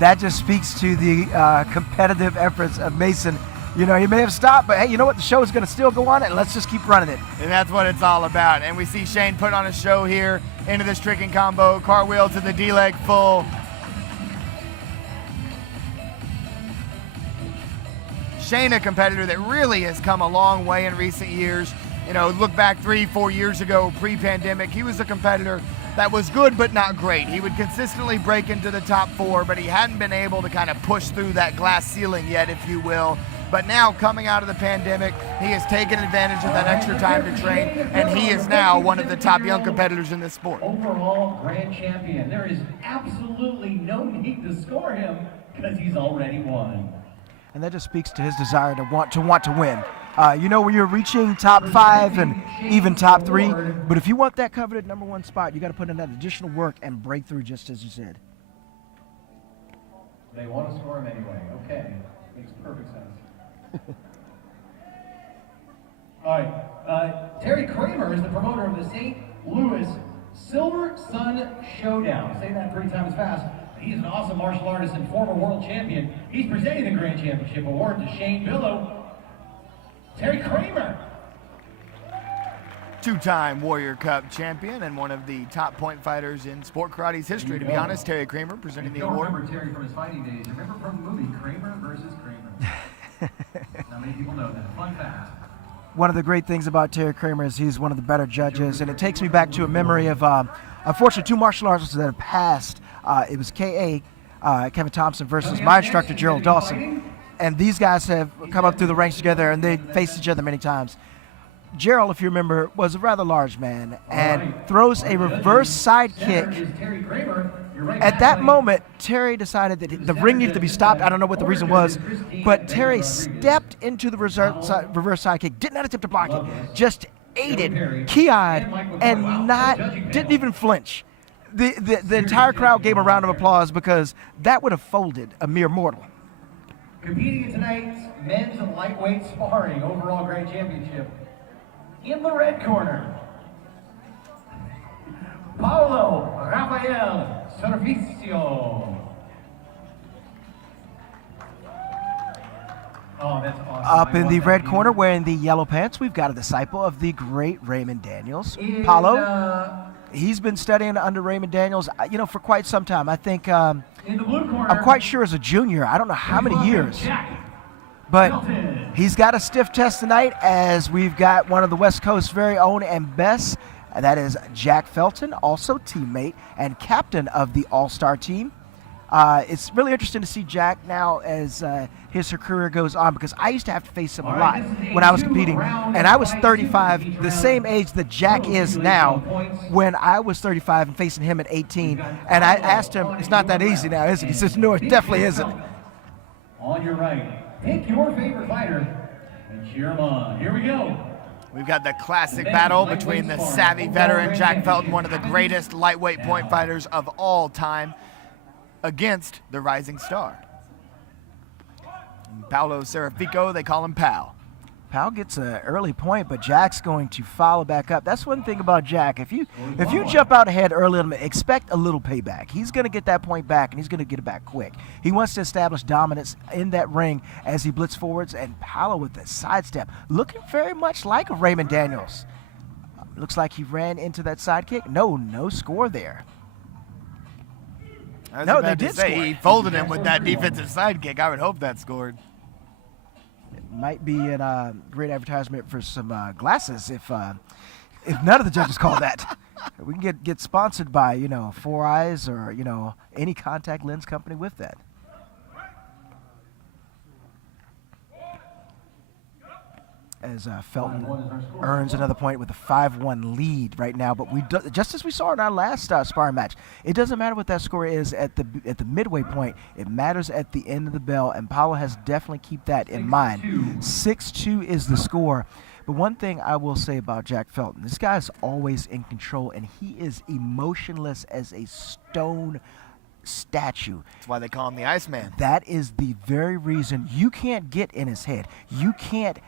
That just speaks to the competitive efforts of Mason. You know, he may have stopped, but hey, you know what? The show is going to still go on, and let's just keep running it. And that's what it's all about. And we see Shane put on a show here into this tricking combo. Cartwheel to the D-leg full. Shane, a competitor that really has come a long way in recent years. You know, look back 3-4 years ago, pre-pandemic, he was a competitor that was good but not great. He would consistently break into the top 4, but he hadn't been able to kind of push through that glass ceiling yet, if you will. But now, coming out of the pandemic, he has taken advantage of that extra time to train, and he is now one of the top young competitors in this sport. Overall grand champion. There is absolutely no need to score him because he's already won. And that just speaks to his desire to want to win. You know, when you're reaching top 5 and even top 3, but if you want that coveted #1 spot, you got to put in that additional work and break through, just as you said. They want to score him anyway. Okay, makes perfect sense. All right, Terry Kramer is the promoter of the St. Louis Silver Sun Showdown. Say that 3 times fast. He's an awesome martial artist and former world champion. He's presenting the Grand Championship Award to Shane Billow. Terry Kramer. 2-time Warrior Cup champion and one of the top point fighters in sport karate's history, to be honest. Terry Kramer presenting the award. Remember Terry from his fighting days. Remember from the movie Kramer versus Kramer. Not many people know that. Fun fact. One of the great things about Terry Kramer is he's one of the better judges, and it takes me back to a memory of, unfortunately, 2 martial artists that have passed. It was K.A. Kevin Thompson versus my instructor, Gerald Dawson. And these guys have come up through the ranks together, and they faced each other many times. Gerald, if you remember, was a rather large man and throws a reverse side kick. At that moment, Terry decided that the ring needed to be stopped. I don't know what the reason was, but Terry stepped into the reverse side kick, did not attempt to block it, just ate it, key-eyed, and didn't even flinch. The entire crowd gave him a round of applause because that would have folded a mere mortal. Competing in tonight's men's lightweight sparring overall grand championship, in the red corner, Paulo Rafael Servicio. Oh, that's awesome. Up in the red corner, wearing the yellow pants, we've got a disciple of the great Raymond Daniels. Paulo, he's been studying under Raymond Daniels, you know, for quite some time. I think, in the blue corner, I'm quite sure as a junior, I don't know how many years. But he's got a stiff test tonight, as we've got one of the West Coast's very own and best, and that is Jack Felton, also teammate and captain of the All-Star team. It's really interesting to see Jack now as his career goes on, because I used to have to face him a lot when I was competing, and I was 35, the same age that Jack is now, when I was 35 and facing him at 18. And I asked him, it's not that easy now, is it? He says, no, it definitely isn't. On your right, pick your favorite fighter and cheer him on. Here we go. We've got the classic battle between the savvy veteran Jack Felton, one of the greatest lightweight point fighters of all time, against the rising star. And Paulo Serafico, they call him Pal. Pal gets an early point, but Jack's going to follow back up. That's one thing about Jack. If you jump out ahead early, expect a little payback. He's going to get that point back, and he's going to get it back quick. He wants to establish dominance in that ring as he blitz forwards, and Paulo with the sidestep, looking very much like a Raymond Daniels. Looks like he ran into that side kick. No score there. No, they did score. He folded him with that defensive side kick. I would hope that scored. Might be a great advertisement for some glasses if none of the judges call that. We can get sponsored by, you know, 4 Eyes or, you know, any contact lens company with that. As Felton earns another point with a 5-1 lead right now, but just as we saw in our last sparring match, it doesn't matter what that score is at the midway point. It matters at the end of the bell, and Paulo has definitely keep that in mind. 6-2 is the score. But one thing I will say about Jack Felton, this guy's always in control, and he is emotionless as a stone statue. That's why they call him the Iceman. That is the very reason you can't get in his head. You can't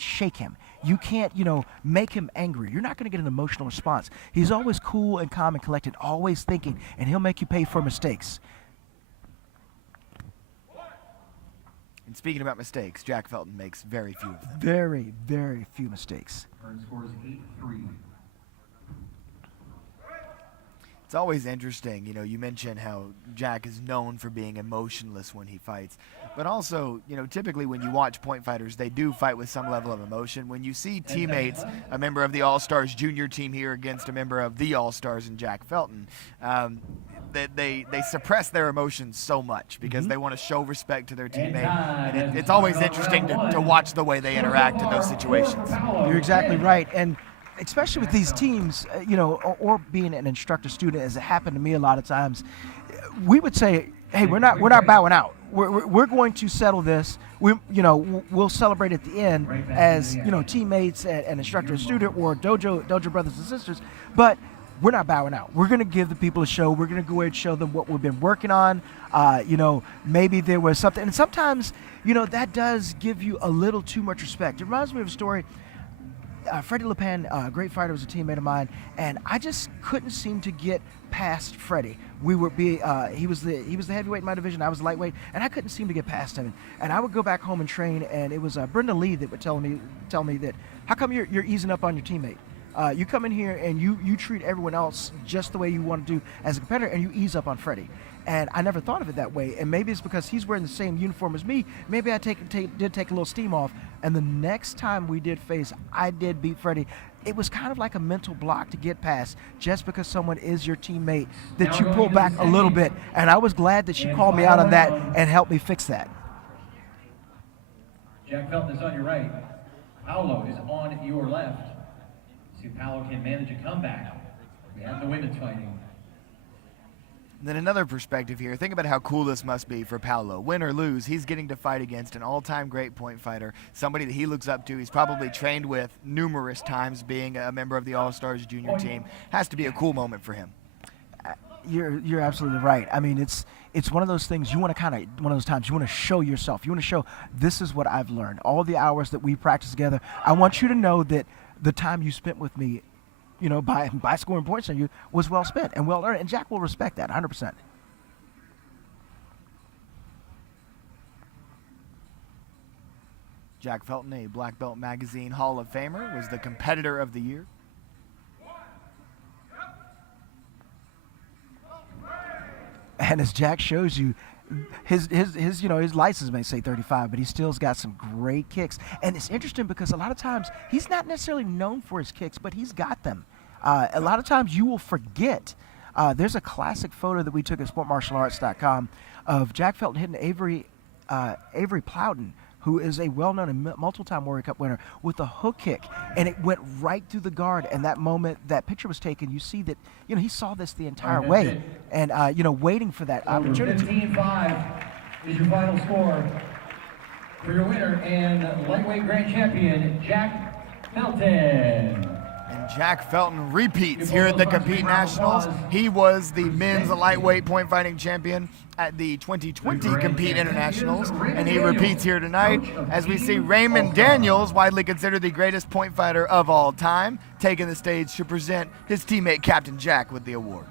shake him. you can't, make him angry. You're not going to get an emotional response. He's always cool and calm and collected, always thinking, and he'll make you pay for mistakes. And speaking about mistakes, Jack Felton makes very few of them. Very, very few mistakes. Current score is 8-3. It's always interesting, you mentioned how Jack is known for being emotionless when he fights. But also, typically when you watch point fighters, they do fight with some level of emotion. When you see teammates, a member of the All-Stars junior team here against a member of the All-Stars in Jack Felton, they suppress their emotions so much because they want to show respect to their teammate. And it's always interesting to watch the way they interact in those situations. You're exactly right. And especially with these teams, or being an instructor-student, as it happened to me a lot of times, we would say, "Hey, we're not bowing out. We're going to settle this. We'll celebrate at the end as teammates and instructor-student or dojo brothers and sisters, but we're not bowing out. We're going to give the people a show. We're going to go ahead and show them what we've been working on. Maybe there was something, and sometimes that does give you a little too much respect. It reminds me of a story. Freddie LePan, a great fighter, was a teammate of mine, and I just couldn't seem to get past Freddie. He was the heavyweight in my division, I was lightweight, and I couldn't seem to get past him. And I would go back home and train, and it was Brenda Lee that would tell me that, how come you're easing up on your teammate? You come in here and you treat everyone else just the way you want to do as a competitor, and you ease up on Freddie. And I never thought of it that way. And maybe it's because he's wearing the same uniform as me. Maybe I did take a little steam off. And the next time we did face, I did beat Freddie. It was kind of like a mental block to get past, just because someone is your teammate, that you pull back a little bit. And I was glad that she called me out on that and helped me fix that. Jack Felton is on your right. Paolo is on your left. See if Paolo can manage a comeback. We have the women's fighting. Then another perspective here. Think about how cool this must be for Paolo. Win or lose, he's getting to fight against an all-time great point fighter, somebody that he looks up to. He's probably trained with numerous times, being a member of the All-Stars junior team. Has to be a cool moment for him. You're absolutely right. I mean, it's one of those things you want to one of those times you want to show yourself. You want to show, this is what I've learned. All the hours that we practiced together, I want you to know that the time you spent with me, by scoring points on you, was well spent and well earned. And Jack will respect that 100%. Jack Felton, a Black Belt Magazine Hall of Famer, was the competitor of the year. And as Jack shows you, his license may say 35, but he still's got some great kicks. And it's interesting because a lot of times he's not necessarily known for his kicks, but he's got them. A lot of times you will forget. There's a classic photo that we took at sportmartialarts.com of Jack Felton hitting Avery Plowden, who is a well-known and multiple-time Warrior Cup winner, with a hook kick, and it went right through the guard. And that moment that picture was taken, you see that he saw this the entire way, and waiting for that opportunity. 15-5 is your final score for your winner and lightweight grand champion Jack Felton. And Jack Felton repeats here at the Compete Nationals. He was the men's lightweight point fighting champion at the 2020 Compete Internationals, and he repeats here tonight as we see Raymond Daniels, widely considered the greatest point fighter of all time, taking the stage to present his teammate Captain Jack with the award.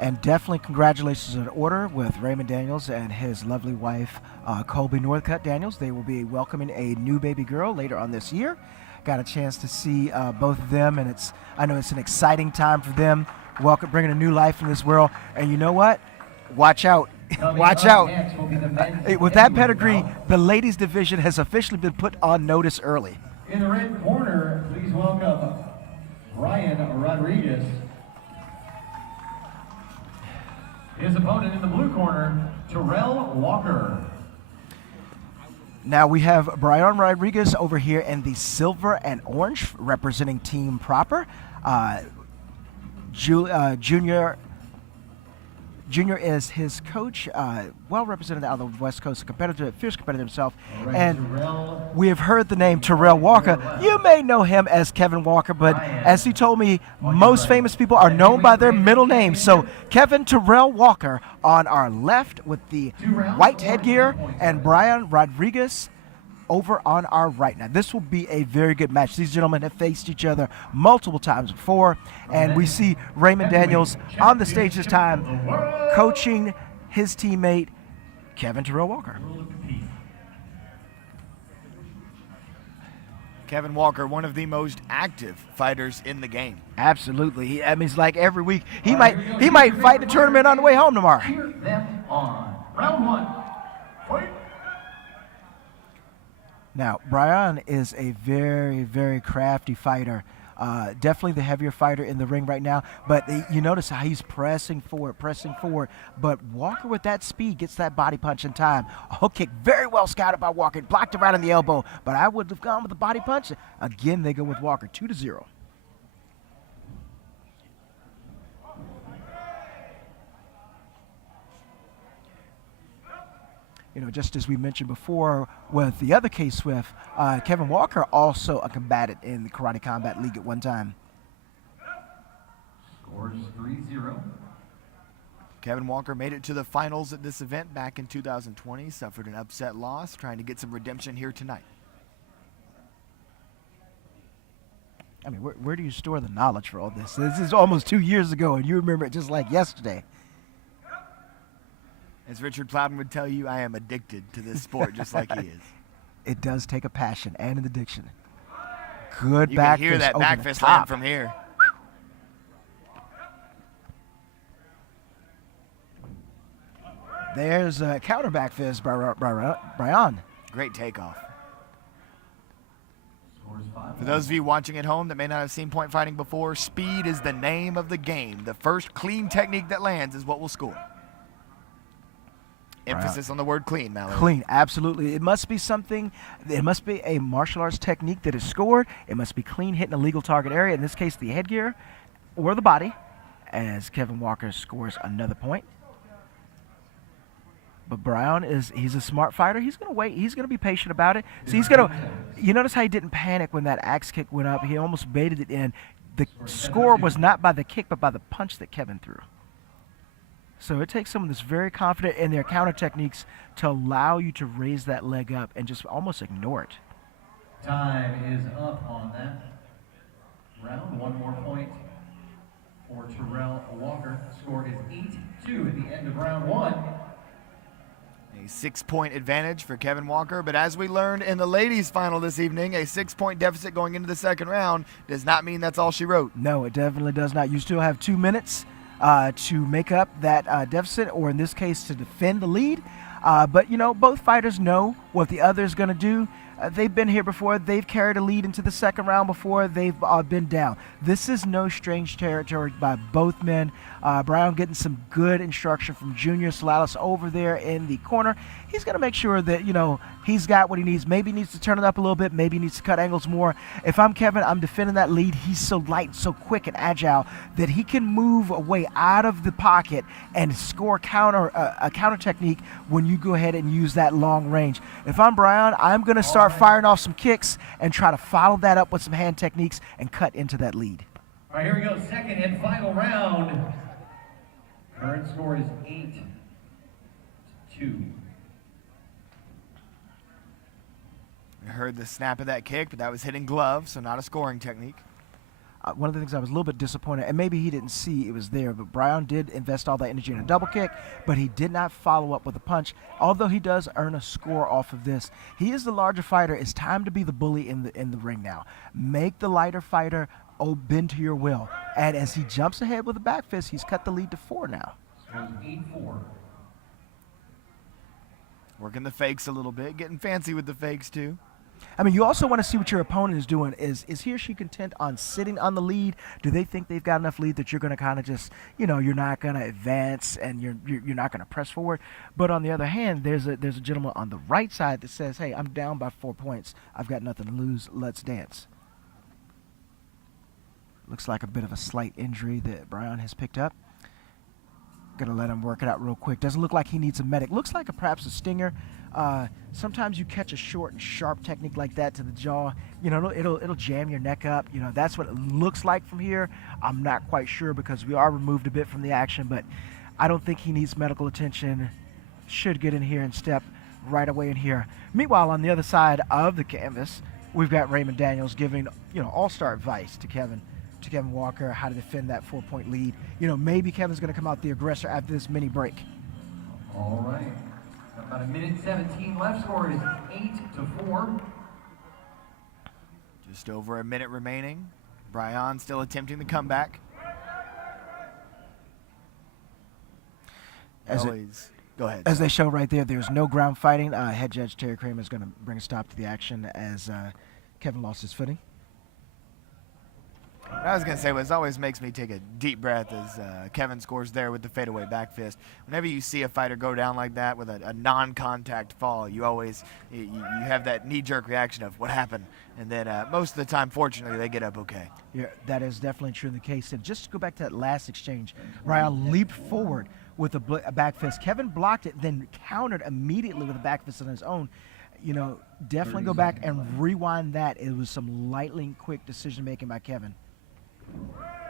And definitely congratulations in order with Raymond Daniels and his lovely wife, Colby Northcutt Daniels. They will be welcoming a new baby girl later on this year. Got a chance to see both of them, and I know it's an exciting time for them, bringing a new life in this world. And you know what? Watch out. Watch out. With that pedigree, the ladies division has officially been put on notice early. In the red corner, please welcome Ryan Rodriguez. His opponent in the blue corner, Terrell Walker. Now we have Brian Rodriguez over here in the silver and orange, representing Team Proper. Junior is his coach, well represented out of the West Coast, fierce competitor himself. Right, and Terrell. we have heard the name Terrell Walker. You may know him as Kevin Walker, but as he told me, most famous people are known by their middle names. So Kevin Terrell Walker on our left with the white headgear, and Brian Rodriguez over on our right. Now, this will be a very good match. These gentlemen have faced each other multiple times before, and we see Raymond Daniels on the stage this time coaching his teammate, Kevin Terrell Walker. Kevin Walker, one of the most active fighters in the game. Absolutely. I mean, it's like every week he might fight the tournament on the way home tomorrow. Cheer them on. Round 1. Fight. Now, Brian is a very, very crafty fighter. Definitely the heavier fighter in the ring right now. But you notice how he's pressing forward. But Walker, with that speed, gets that body punch in time. A hook kick, very well scouted by Walker. Blocked it right on the elbow. But I would have gone with the body punch. Again, they go with Walker, 2-0. You know, just as we mentioned before with the other K-Swift, Kevin Walker also a combatant in the Karate Combat League at one time. Scores 3-0. Kevin Walker made it to the finals at this event back in 2020, suffered an upset loss, trying to get some redemption here tonight. I mean, where do you store the knowledge for all this? This is almost 2 years ago, and you remember it just like yesterday. As Richard Plowden would tell you, I am addicted to this sport just like he is. It does take a passion and an addiction. Good You back can hear fist that over back the fist top. land from here. There's a counter back fist by Brian. Great takeoff. Scores 5. For those of you watching at home that may not have seen point fighting before, speed is the name of the game. The first clean technique that lands is what will score. Emphasis on the word clean, Mallory. Clean, absolutely. It must be something, it must be a martial arts technique that is scored. It must be clean, hitting a legal target area, in this case the headgear or the body, as Kevin Walker scores another point. But Brian he's a smart fighter. He's going to wait. He's going to be patient about it. So he's going to, you notice how he didn't panic when that axe kick went up. He almost baited it in. The score was not by the kick, but by the punch that Kevin threw. So it takes someone that's very confident in their counter techniques to allow you to raise that leg up and just almost ignore it. Time is up on that round. One more point for Terrell Walker. Score is 8-2 at the end of round 1. A 6-point advantage for Kevin Walker, but as we learned in the ladies' final this evening, a 6-point deficit going into the second round does not mean that's all she wrote. No, it definitely does not. You still have 2 minutes to make up that deficit, or in this case, to defend the lead. But, you know, both fighters know what the other is going to do. They've been here before. They've carried a lead into the second round before. They've been down. This is no strange territory by both men. Brian getting some good instruction from Junior Salalis over there in the corner. He's going to make sure that, you know, he's got what he needs. Maybe he needs to turn it up a little bit. Maybe he needs to cut angles more. If I'm Kevin, I'm defending that lead. He's so light, so quick and agile that he can move away out of the pocket and score a counter technique when you go ahead and use that long range. If I'm Brian, I'm going to start firing off some kicks and try to follow that up with some hand techniques and cut into that lead. All right, here we go. Second and final round. Current score is 8-2. I heard the snap of that kick, but that was hitting glove, so not a scoring technique. One of the things I was a little bit disappointed, and maybe he didn't see it was there, but Brian did invest all that energy in a double kick, but he did not follow up with a punch, although he does earn a score off of this. He is the larger fighter. It's time to be the bully in the ring now. Make the lighter fighter bend to your will. And as he jumps ahead with a back fist, he's cut the lead to 4 now. Scores 8-4. Working the fakes a little bit, getting fancy with the fakes too. I mean, you also want to see what your opponent is doing. Is he or she content on sitting on the lead? Do they think they've got enough lead that you're going to kind of just, you know, you're not going to advance and you're not going to press forward? But on the other hand, there's a gentleman on the right side that says, hey, I'm down by 4 points. I've got nothing to lose. Let's dance. Looks like a bit of a slight injury that Brian has picked up. Going to let him work it out real quick. Doesn't look like he needs a medic. Looks like perhaps a stinger. Sometimes you catch a short and sharp technique like that to the jaw. You know, it'll jam your neck up. You know, that's what it looks like from here. I'm not quite sure because we are removed a bit from the action, but I don't think he needs medical attention. Should get in here and step right away in here. Meanwhile, on the other side of the canvas, we've got Raymond Daniels giving, all-star advice to Kevin Walker, how to defend that 4-point lead. Maybe Kevin's going to come out the aggressor after this mini break. All right. About a minute 17 left. Score is 8-4. Just over a minute remaining. Brian still attempting the comeback. Go ahead. As they show right there, there's no ground fighting. Head judge Terry Kramer is going to bring a stop to the action as Kevin lost his footing. What I was going to say was always makes me take a deep breath as Kevin scores there with the fadeaway back fist. Whenever you see a fighter go down like that with a non-contact fall, you have that knee-jerk reaction of what happened. And then most of the time, fortunately, they get up okay. Yeah, that is definitely true in the case. And just to go back to that last exchange, Brian leaped forward with a back fist. Kevin blocked it, then countered immediately with a back fist on his own. Definitely go back and rewind that. It was some lightning quick decision-making by Kevin.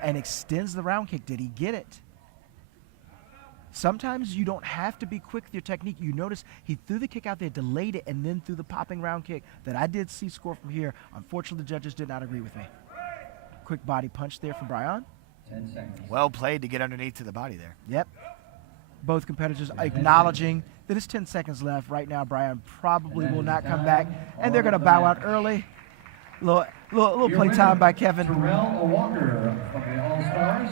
And extends the round kick. Did he get it? Sometimes you don't have to be quick with your technique. You notice he threw the kick out there, delayed it, and then threw the popping round kick that I did see score from here. Unfortunately, the judges did not agree with me. Quick body punch there from Brian. 10 seconds. Well played to get underneath to the body there. Yep. Both competitors acknowledging that it's 10 seconds left. Right now, Brian probably will not come back, and they're going to bow out early. Little play time by Kevin. Terrell Walker from the All-Stars.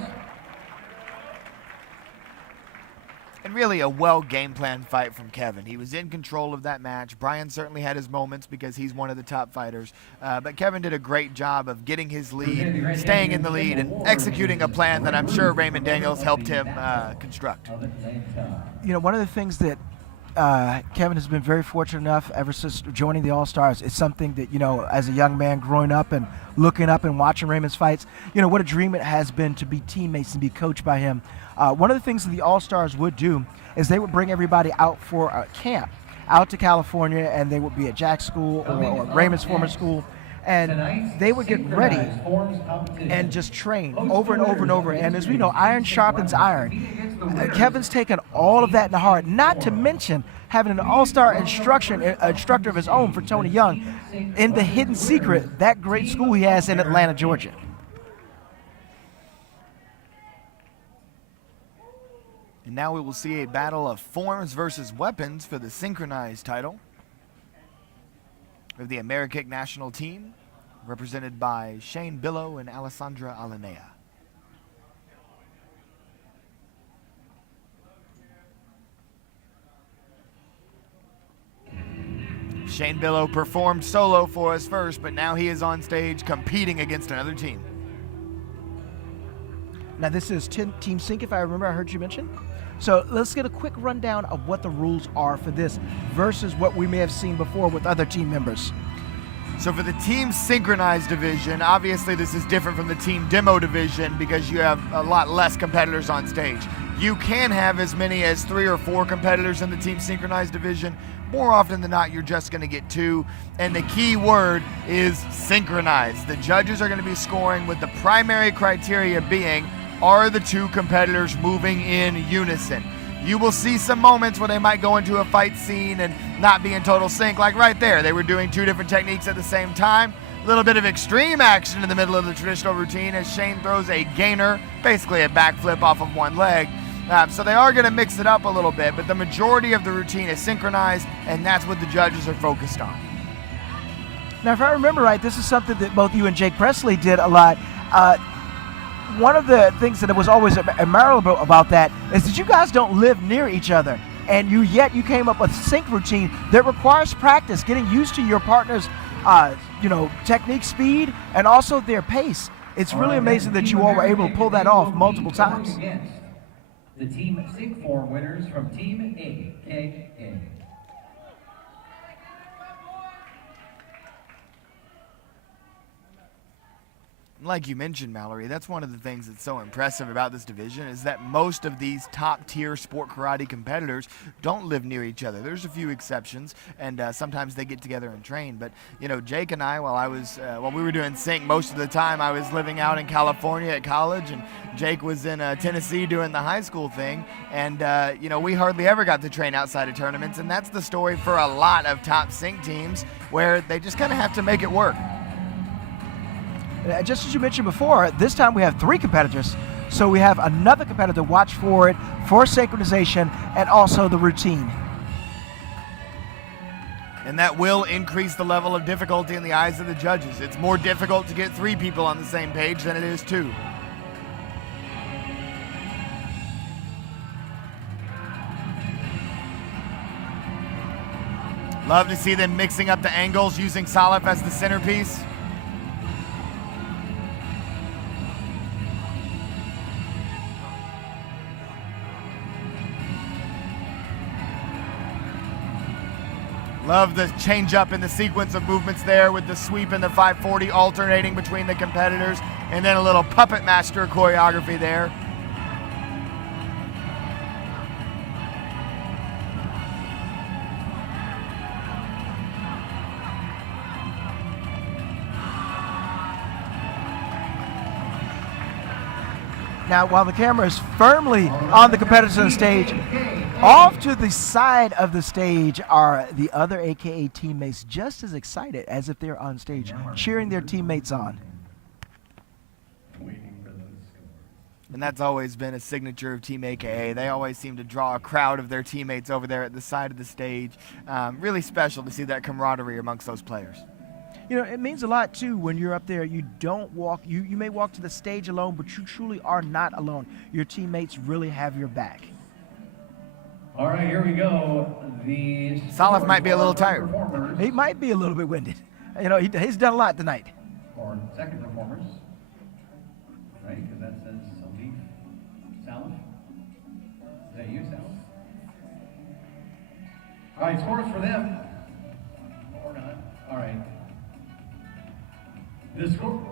And really a well game plan fight from Kevin. He was in control of that match. Brian certainly had his moments because he's one of the top fighters. But Kevin did a great job of getting his lead, staying in the lead, and executing a plan that I'm sure Raymond Daniels helped him construct. One of the things that Kevin has been very fortunate enough ever since joining the All-Stars. It's something that, as a young man growing up and looking up and watching Raymond's fights, what a dream it has been to be teammates and be coached by him. One of the things that the All-Stars would do is they would bring everybody out for a camp out to California, and they would be at Jack's school or Raymond's former school, and they would get ready and just train over and over and over. And as we know, iron sharpens iron. Kevin's taken all of that in the heart, not to mention having an all-star instructor of his own for Tony Young in the Hidden Secret, that great school he has in Atlanta, Georgia. And now we will see a battle of forms versus weapons for the synchronized title of the Amerikick national team, represented by Shane Billow and Alessandra Alanea. Shane Billow performed solo for us first, but now he is on stage competing against another team. Now this is Team Sync, if I remember, I heard you mention. So let's get a quick rundown of what the rules are for this versus what we may have seen before with other team members. So for the team synchronized division, obviously this is different from the team demo division because you have a lot less competitors on stage. You can have as many as 3 or 4 competitors in the team synchronized division. More often than not, you're just going to get 2. And the key word is synchronized. The judges are going to be scoring with the primary criteria being, are the 2 competitors moving in unison? You will see some moments where they might go into a fight scene and not be in total sync, like right there. They were doing 2 different techniques at the same time. A little bit of extreme action in the middle of the traditional routine as Shane throws a gainer, basically a backflip off of one leg. So they are going to mix it up a little bit, but the majority of the routine is synchronized, and that's what the judges are focused on. Now, if I remember right, this is something that both you and Jake Presley did a lot. One of the things that was always admirable about that is that you guys don't live near each other, and yet you came up with a sync routine that requires practice, getting used to your partner's technique, speed, and also their pace. It's really amazing that you all were able to pull that off multiple times. The Team Sync form winners from Team AKA. Like you mentioned, Mallory, that's one of the things that's so impressive about this division is that most of these top-tier sport karate competitors don't live near each other. There's a few exceptions, and sometimes they get together and train. But, you know, Jake and I, while we were doing sync, most of the time I was living out in California at college, and Jake was in Tennessee doing the high school thing. And, you know, we hardly ever got to train outside of tournaments, and that's the story for a lot of top sync teams where they just kind of have to make it work. Just as you mentioned before, this time we have 3 competitors, so we have another competitor to watch for it, for synchronization, and also the routine. And that will increase the level of difficulty in the eyes of the judges. It's more difficult to get 3 people on the same page than it is 2. Love to see them mixing up the angles, using Salif as the centerpiece. Love the change up in the sequence of movements there with the sweep and the 540 alternating between the competitors, and then a little puppet master choreography there. Now, while the camera is firmly on the competitors on the stage, off to the side of the stage are the other AKA teammates, just as excited as if they're on stage, cheering their teammates on. And that's always been a signature of Team AKA. They always seem to draw a crowd of their teammates over there at the side of the stage. Really special to see that camaraderie amongst those players. You know, it means a lot, too, when you're up there. You don't walk, you may walk to the stage alone, but you truly are not alone. Your teammates really have your back. All right, here we go. Salif might be a little tired. He might be a little bit winded. You know, he's done a lot tonight. Or second performers. Right, because that says Salif. Salif? Is that you, Salif? All right, scores for them. Or not. All right. The score.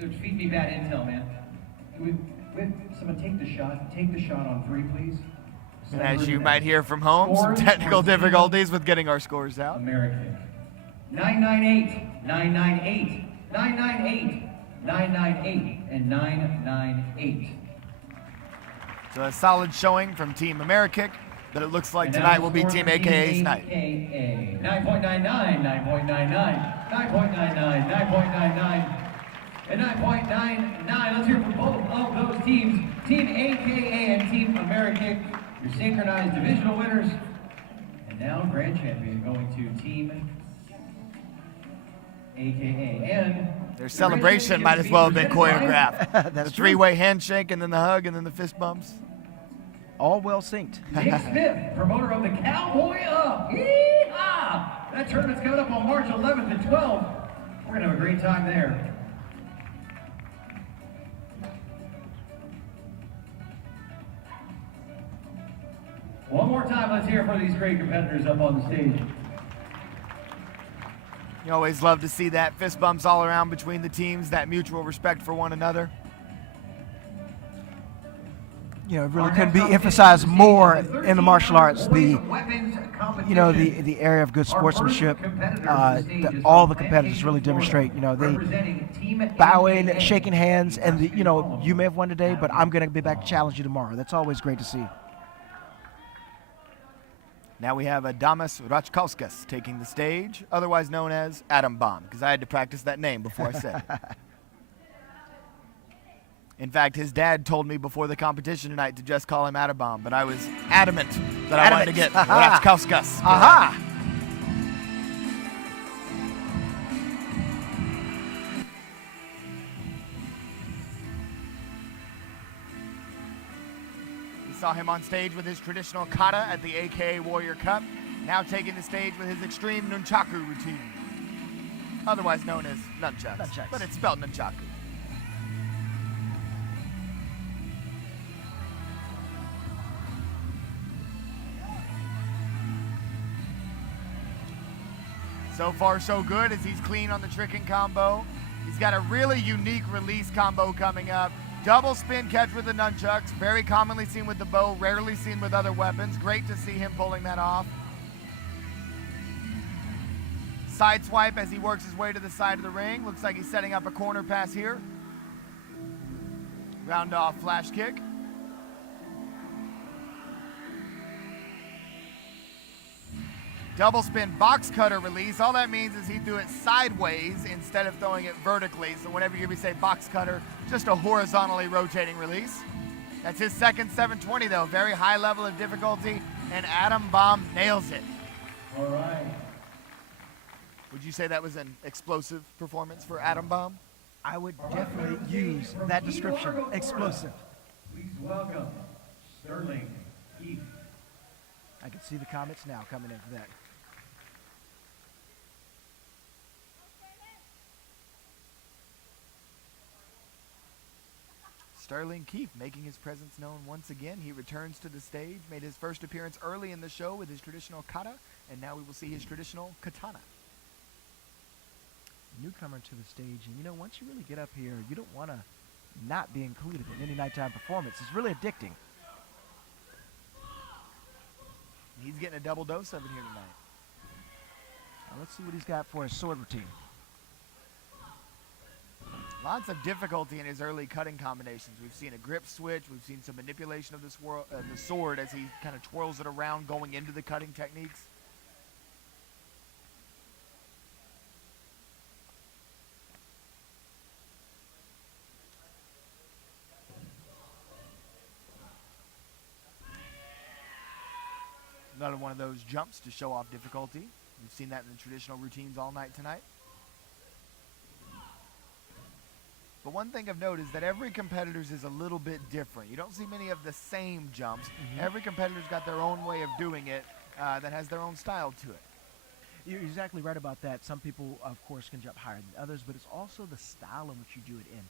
So feed me bad intel, man. Someone take the shot. Take the shot on 3, please. And as you might hear from home, some technical difficulties with getting our scores out. American. 998, 998, 998, 998, and 998. So a solid showing from Team Amerikick, but it looks like tonight will be Team AKA's night. 9.99, 9.99, 9.99, 9.99, and 9.99. Let's hear from both of those teams, Team AKA and Team Amerikick, your synchronized divisional winners. And now grand champion going to Team AKA. And their celebration might as well have been choreographed. The 3-way handshake, and then the hug, and then the fist bumps. All well synced. Nick Smith, promoter of the Cowboy Up. Yee-haw! That tournament's coming up on March 11th and 12th. We're going to have a great time there. One more time, let's hear for these great competitors up on the stage. You always love to see that. Fist bumps all around between the teams, that mutual respect for one another. You know, it really couldn't be emphasized more in the martial arts. The area of good sportsmanship. All the competitors really demonstrate. You know, they bowing, shaking hands, and you may have won today, but I'm going to be back to challenge you tomorrow. That's always great to see. Now we have Adamas Rachkauskas taking the stage, otherwise known as Atom Bomb, because I had to practice that name before I said it. In fact, his dad told me before the competition tonight to just call him Atom Bomb, but I was adamant that I wanted to get Rachkauskas. Aha! Saw him on stage with his traditional kata at the AKA Warrior Cup, now taking the stage with his extreme nunchaku routine, otherwise known as nunchucks. But it's spelled nunchaku. So far so good as he's clean on the tricking combo. He's got a really unique release combo coming up. Double spin catch with the nunchucks, very commonly seen with the bow, rarely seen with other weapons. Great to see him pulling that off. Side swipe as he works his way to the side of the ring. Looks like he's setting up a corner pass here. Round off flash kick. Double spin box cutter release. All that means is he threw it sideways instead of throwing it vertically. So whenever you hear me say box cutter, just a horizontally rotating release. That's his second 720 though. Very high level of difficulty, and Atom Bomb nails it. All right. Would you say that was an explosive performance for Atom Bomb? I would definitely use that description. Explosive. Please welcome Sterling Keith. I can see the comments now coming in for that. Sterling Keith making his presence known once again. He returns to the stage, made his first appearance early in the show with his traditional kata, and now we will see his traditional katana. Newcomer to the stage, and you know, once you really get up here, you don't want to not be included in any nighttime performance. It's really addicting. He's getting a double dose of it here tonight. Now let's see what he's got for his sword routine. Lots of difficulty in his early cutting combinations. We've seen a grip switch. We've seen some manipulation of the sword as he kind of twirls it around going into the cutting techniques. Another one of those jumps to show off difficulty. We've seen that in the traditional routines all night tonight. But one thing I've noticed is that every competitor's is a little bit different. You don't see many of the same jumps. Every competitor's got their own way of doing it that has their own style to it. You're exactly right about that. Some people, of course, can jump higher than others, but it's also the style in which you do it in.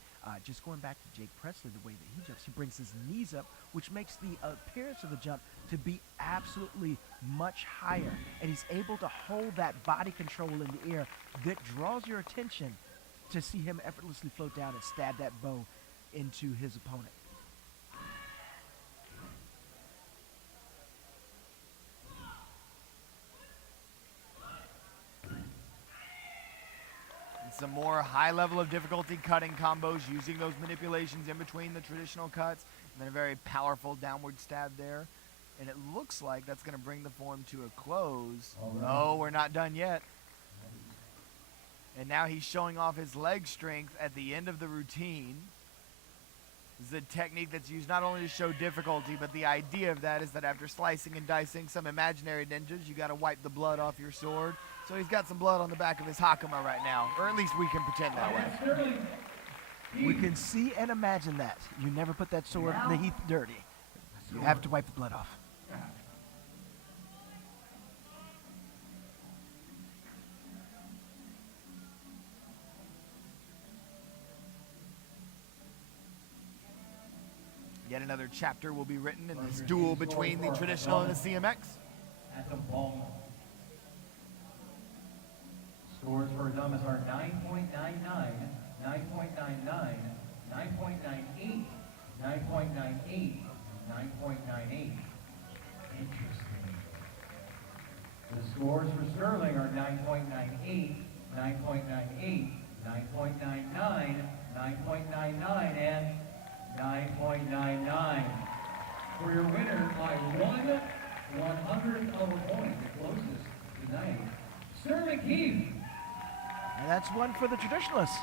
Just going back to Jake Presley, the way that he jumps, he brings his knees up, which makes the appearance of the jump to be absolutely much higher. And he's able to hold that body control in the air that draws your attention to see him effortlessly float down and stab that bow into his opponent. Some more high level of difficulty cutting combos using those manipulations in between the traditional cuts, and then a very powerful downward stab there. And it looks like that's going to bring the form to a close. No, we're not done yet. And now he's showing off his leg strength at the end of the routine. This is a technique that's used not only to show difficulty, but the idea of that is that after slicing and dicing some imaginary ninjas, you got to wipe the blood off your sword. So he's got some blood on the back of his hakama right now, or at least we can pretend that way. We can see and imagine that. You never put that sword in the heath dirty. You have to wipe the blood off. Yet another chapter will be written in this duel between the traditional and the CMX. At the ball. Scores for Adamas are 9.99, 9.99, 9.98, 9.98, 9.98. Interesting. The scores for Sterling are 9.98, 9.98, 9.99, 9.99, and 9.99. For your winner by 1/100th of a point, the closest tonight, Sterling Keith. And that's one for the traditionalists.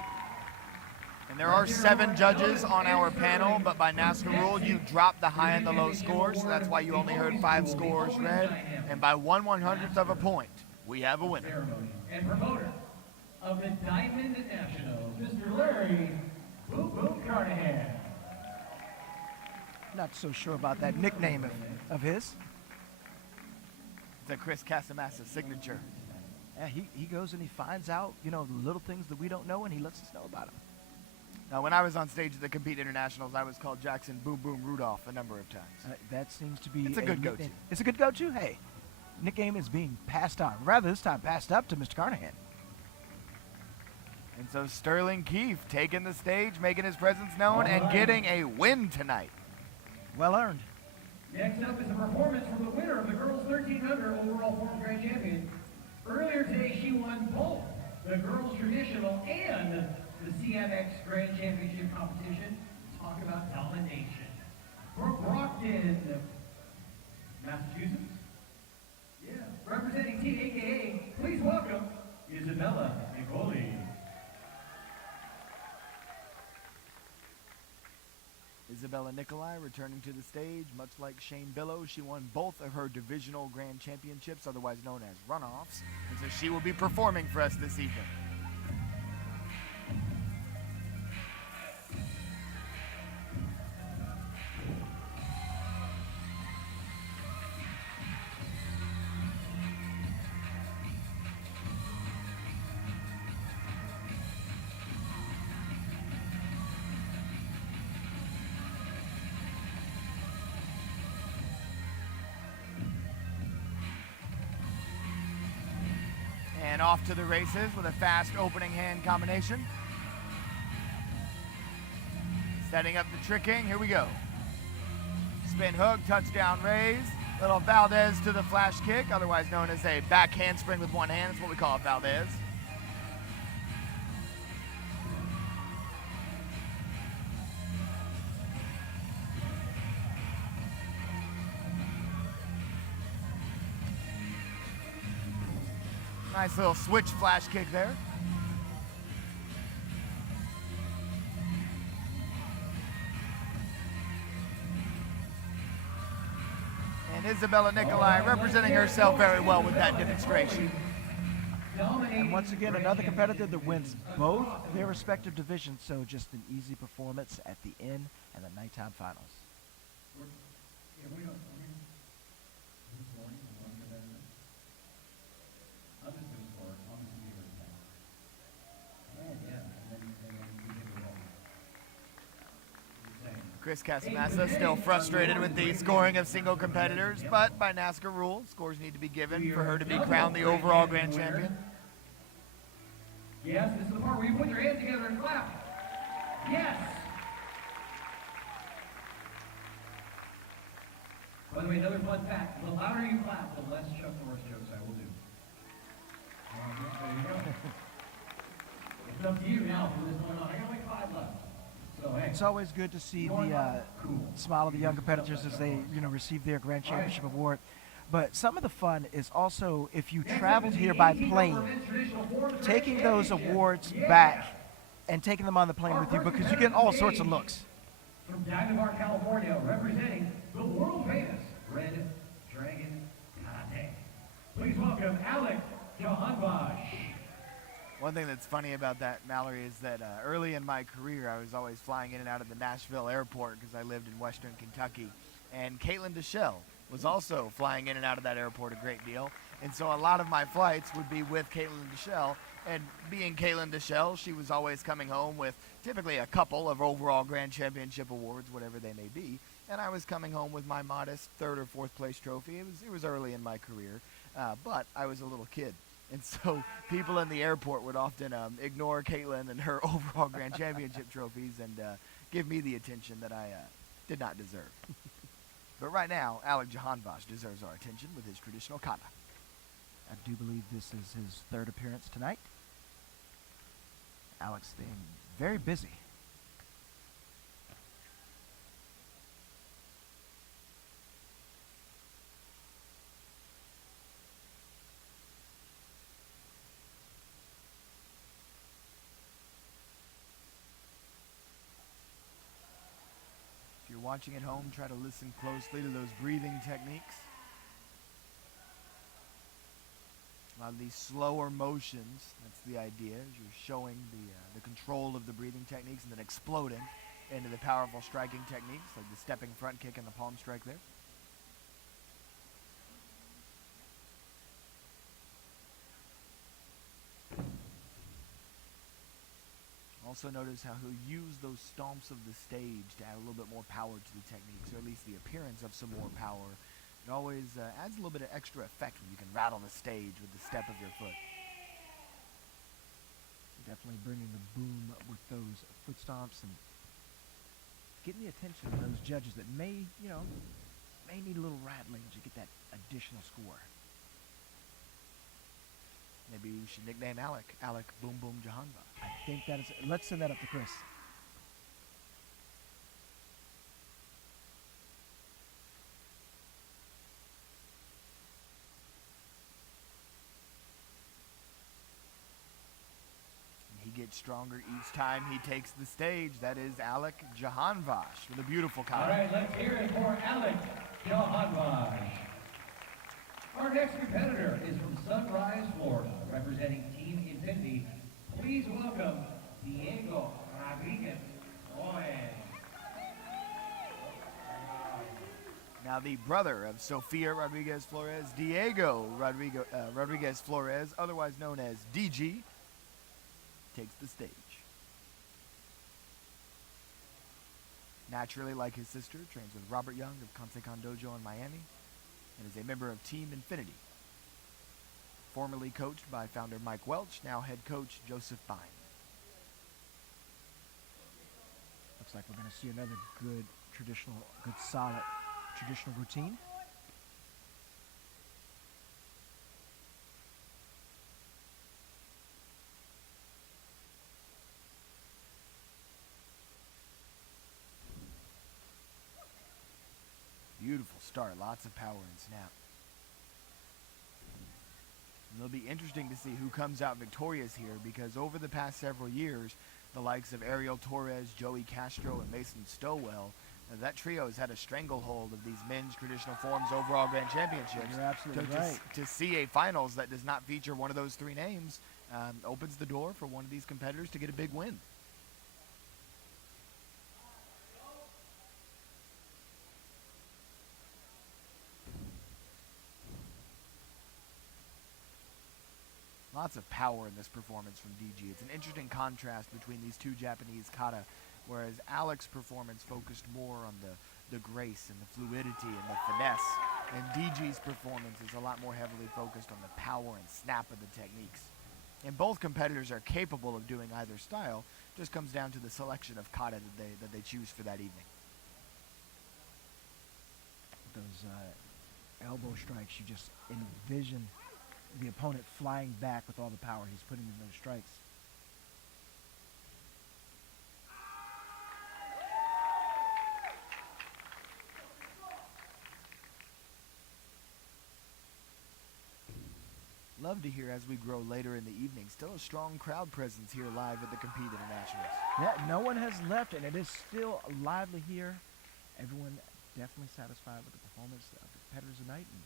And there are 7 judges on our panel, but by NASCAR rule, you drop the high and the low scores, so that's why you only heard 5 scores read. And by 1/100th of a point, we have a winner. And promoter of the Diamond Nationals, Mr. Larry Boom Boom Carnahan. Not so sure about that nickname of his. It's a Chris Casamassa signature. Yeah, he goes and he finds out, you know, the little things that we don't know, and he lets us know about them. Now, when I was on stage at the Compete Internationals, I was called Jackson Boom Boom Rudolph a number of times. That seems to be It's a good go-to. It's a good go-to. Hey, nickname is being passed on. Rather, this time passed up to Mr. Carnahan. And so Sterling Keefe taking the stage, making his presence known, and getting a win tonight. Well earned. Next up is a performance from the winner of the girls 1300 overall form grand champion. Earlier today, she won both the girls traditional and the CMX grand championship competition. Talk about domination. From Brockton, Massachusetts. Yeah, representing Team AKA, please welcome Isabella Nicoli. Isabella Nicolai returning to the stage, much like Shane Billow. She won both of her divisional grand championships, otherwise known as runoffs, and so she will be performing for us this evening. And off to the races with a fast opening hand combination. Setting up the tricking, here we go. Spin hook, touchdown raise. Little Valdez to the flash kick, otherwise known as a back handspring with one hand. That's what we call it, Valdez. Nice little switch flash kick there. And Isabella Nicolai representing herself very well with that demonstration. And once again, another competitor that wins both their respective divisions, so just an easy performance at the end and the nighttime finals. Chris Casamassa still frustrated with the scoring of single competitors, but by NASCAR rules, scores need to be given for her to be crowned the overall grand champion. Yes, this is the part where you put your hands together and clap. Yes! By the way, another fun fact, the louder you clap, the less Chuck Norris jokes I will do. There you go. It's up to you now for this going on. I got like 5 left. So, hey. It's always good to see the smile of the young competitors as they, receive their grand championship award. But some of the fun is also if you traveled here by plane, taking those awards back and taking them on the plane with you because you get all sorts of looks. From Dagmar, California, representing the world famous Red Dragon Karate. Please welcome Alec Johanbash. One thing that's funny about that, Mallory, is that early in my career, I was always flying in and out of the Nashville airport because I lived in Western Kentucky. And Caitlin Deschelle was also flying in and out of that airport a great deal. And so a lot of my flights would be with Caitlin Deschelle. And being Caitlin Deschelle, she was always coming home with typically a couple of overall grand championship awards, whatever they may be. And I was coming home with my modest 3rd or 4th place trophy. It was early in my career, but I was a little kid. And so people in the airport would often ignore Caitlin and her overall grand championship trophies and give me the attention that I did not deserve. But right now, Alec Johanbash deserves our attention with his traditional kata. I do believe this is his 3rd appearance tonight. Alex staying very busy. Watching at home, try to listen closely to those breathing techniques. A lot of these slower motions, that's the idea, is you're showing the control of the breathing techniques and then exploding into the powerful striking techniques, like the stepping front kick and the palm strike there. Also notice how he'll use those stomps of the stage to add a little bit more power to the techniques, or at least the appearance of some more power. It always adds a little bit of extra effect when you can rattle the stage with the step of your foot. Definitely bringing the boom with those foot stomps and getting the attention of those judges that may need a little rattling to get that additional score. Maybe you should nickname Alec Boom Boom Jahanva. I think that is. Let's send that up to Chris. He gets stronger each time he takes the stage. That is Alec Jahanvash with a beautiful All comment. right, let's hear it for Alec Jahanvash. Our next competitor is from Sunrise, Florida, representing Team Infinity. Please welcome Diego Rodriguez. Now the brother of Sophia Rodriguez Flores, Diego Rodriguez Flores, otherwise known as DG, takes the stage. Naturally, like his sister, trains with Robert Young of Consecan Dojo in Miami and is a member of Team Infinity. Formerly coached by founder Mike Welch, now head coach Joseph Bine. Looks like we're going to see another good solid traditional routine. Beautiful start, lots of power and snap. And it'll be interesting to see who comes out victorious here, because over the past several years, the likes of Ariel Torres, Joey Castro, and Mason Stowell, that trio has had a stranglehold of these men's traditional forms overall grand championships. You're absolutely right. To see a finals that does not feature one of those three names opens the door for one of these competitors to get a big win. Lots of power in this performance from DG. It's an interesting contrast between these two Japanese kata, whereas Alec's performance focused more on the grace and the fluidity and the finesse, and DG's performance is a lot more heavily focused on the power and snap of the techniques. And both competitors are capable of doing either style, just comes down to the selection of kata that they choose for that evening. Those elbow strikes, you just envision the opponent flying back with all the power he's putting in those strikes. Love to hear as we grow later in the evening. Still a strong crowd presence here live at the Compete Internationals. Yeah, no one has left, and it is still lively here. Everyone definitely satisfied with the performance of the competitors tonight and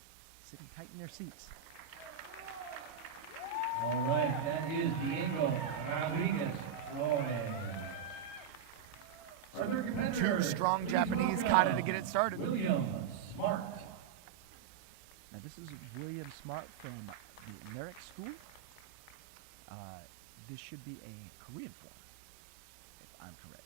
sitting tight in their seats. All right, that is Diego Rodriguez Flores. Our third competitor, Two strong please Japanese welcome kata to get it started. William Smart. Now this is William Smart from the Merrick School. This should be a Korean form, if I'm correct.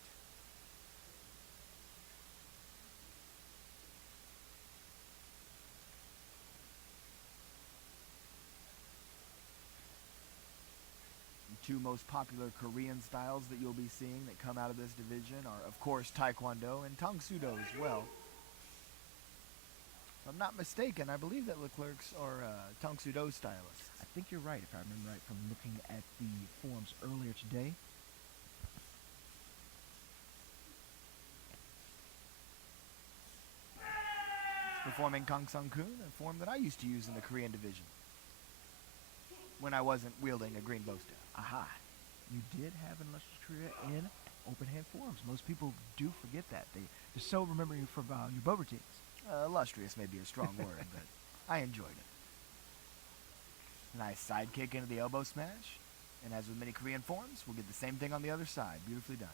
Two most popular Korean styles that you'll be seeing that come out of this division are, of course, Taekwondo and Tang Soo Do as well. If I'm not mistaken, I believe that Leclerc's are Tang Soo Do stylists. I think you're right, if I remember right from looking at the forms earlier today. Performing Kang Sung Kun, a form that I used to use in the Korean division when I wasn't wielding a green bow staff. Aha. You did have an illustrious career in open hand forms. Most people do forget that. They're so remembering you from your bow routines. Illustrious may be a strong word, but I enjoyed it. Nice side kick into the elbow smash. And as with many Korean forms, we'll get the same thing on the other side. Beautifully done.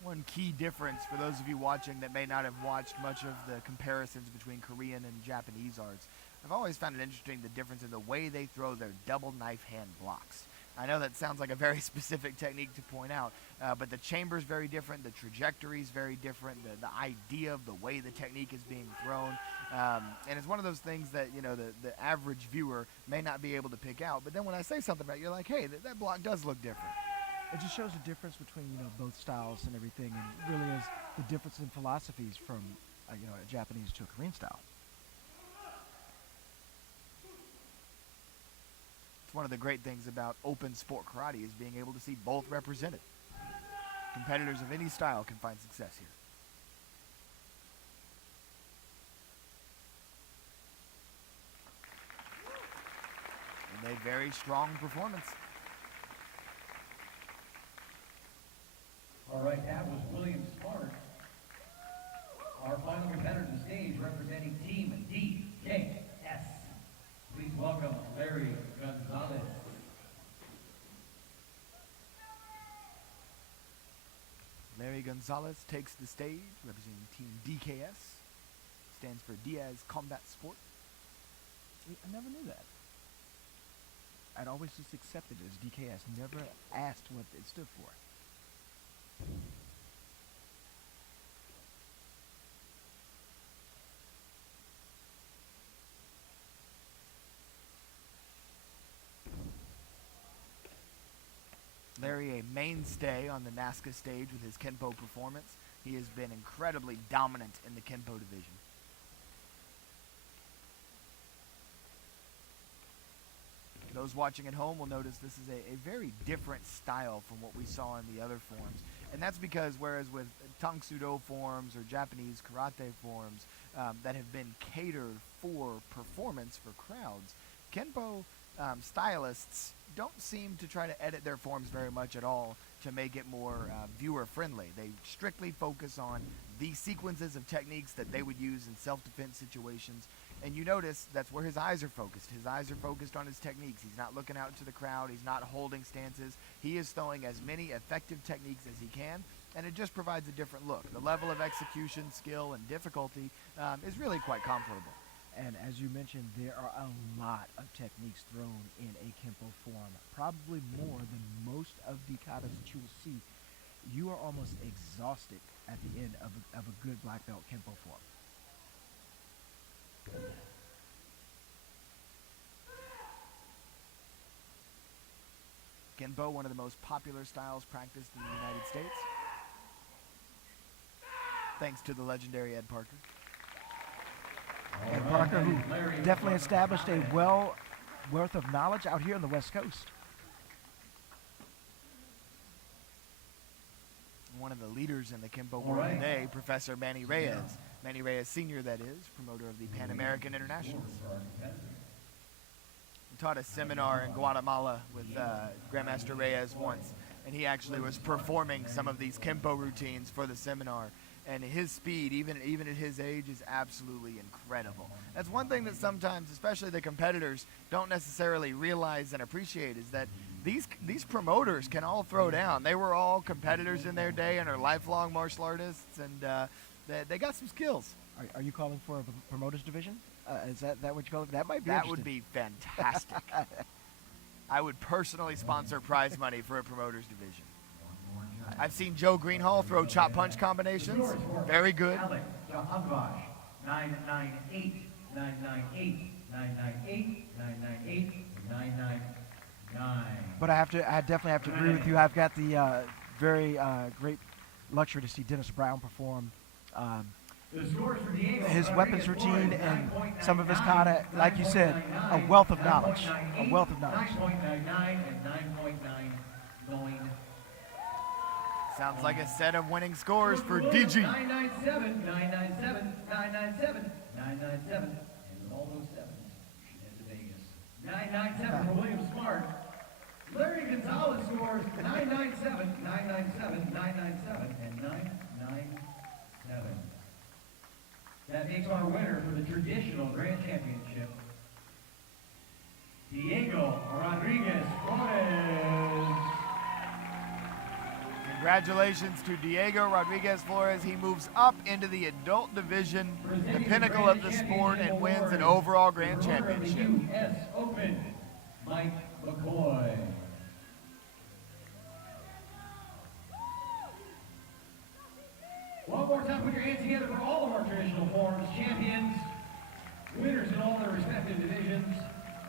One key difference for those of you watching that may not have watched much of the comparisons between Korean and Japanese arts, I've always found it interesting the difference in the way they throw their double knife hand blocks. I know that sounds like a very specific technique to point out, but the chamber's very different, the trajectory's very different, the idea of the way the technique is being thrown, and it's one of those things that, you know, the average viewer may not be able to pick out, but then when I say something about it, you're like, hey, that block does look different. It just shows the difference between, you know, both styles and everything, and really is the difference in philosophies from, you know, a Japanese to a Korean style. It's one of the great things about open sport karate is being able to see both represented. Competitors of any style can find success here. And a very strong performance. All right, that was William Smart, our final competitor to the stage, representing Team DKS. Please welcome Larry Gonzalez. Larry Gonzalez takes the stage, representing Team DKS. Stands for Diaz Combat Sport. I never knew that. I'd always just accepted it as DKS, never asked what it stood for. Larry, a mainstay on the NASCA stage with his Kenpo performance. He has been incredibly dominant in the Kenpo division. Those watching at home will notice this is a very different style from what we saw in the other forms. And that's because whereas with Tang Sudo forms or Japanese karate forms that have been catered for performance for crowds, Kenpo stylists don't seem to try to edit their forms very much at all to make it more viewer-friendly. They strictly focus on the sequences of techniques that they would use in self-defense situations. And you notice that's where his eyes are focused. His eyes are focused on his techniques. He's not looking out to the crowd. He's not holding stances. He is throwing as many effective techniques as he can, and it just provides a different look. The level of execution, skill, and difficulty is really quite comparable. And as you mentioned, there are a lot of techniques thrown in a Kenpo form, probably more than most of the katas that you will see. You are almost exhausted at the end of a good black belt Kenpo form. Kenpo, one of the most popular styles practiced in the United States, thanks to the legendary Ed Parker. Ed Parker, who definitely established a wealth of knowledge out here on the West Coast. One of the leaders in the Kenpo world today, Professor Manny Reyes. Manny Reyes Sr., that is, promoter of the Pan American Internationals. He taught a seminar in Guatemala with Grandmaster Reyes once, and he actually was performing some of these Kenpo routines for the seminar. And his speed, even at his age, is absolutely incredible. That's one thing that sometimes, especially the competitors, don't necessarily realize and appreciate, is that these promoters can all throw down. They were all competitors in their day and are lifelong martial artists, and they got some skills. Are you calling for a promoters division? Is that what you call it? That might be That would be fantastic. I would personally sponsor prize money for a promoters division. I've seen Joe Greenhall throw chop punch combinations. Very good. Alec, 998, 998, 998, 998, 999. But I definitely have to agree with you. I've got the very great luxury to see Dennis Brown perform. His weapons routine and some of his kata, like you said, a wealth of knowledge. A wealth of knowledge. 9.99 and 9.9 going. Sounds like a set of winning scores for DG. 997, 997, 997, 997, and all those sevens head to Vegas. 997 for William Smart. Larry Gonzalez scores 997, 997, 997, and 997. That makes our winner for the traditional Grand Championship, Diego Rodriguez Flores. Congratulations to Diego Rodriguez Flores. He moves up into the adult division, the pinnacle of the sport, and wins an overall grand championship. U.S. Open, Mike McCoy. put your hands together for all of our traditional forms, champions, winners in all their respective divisions,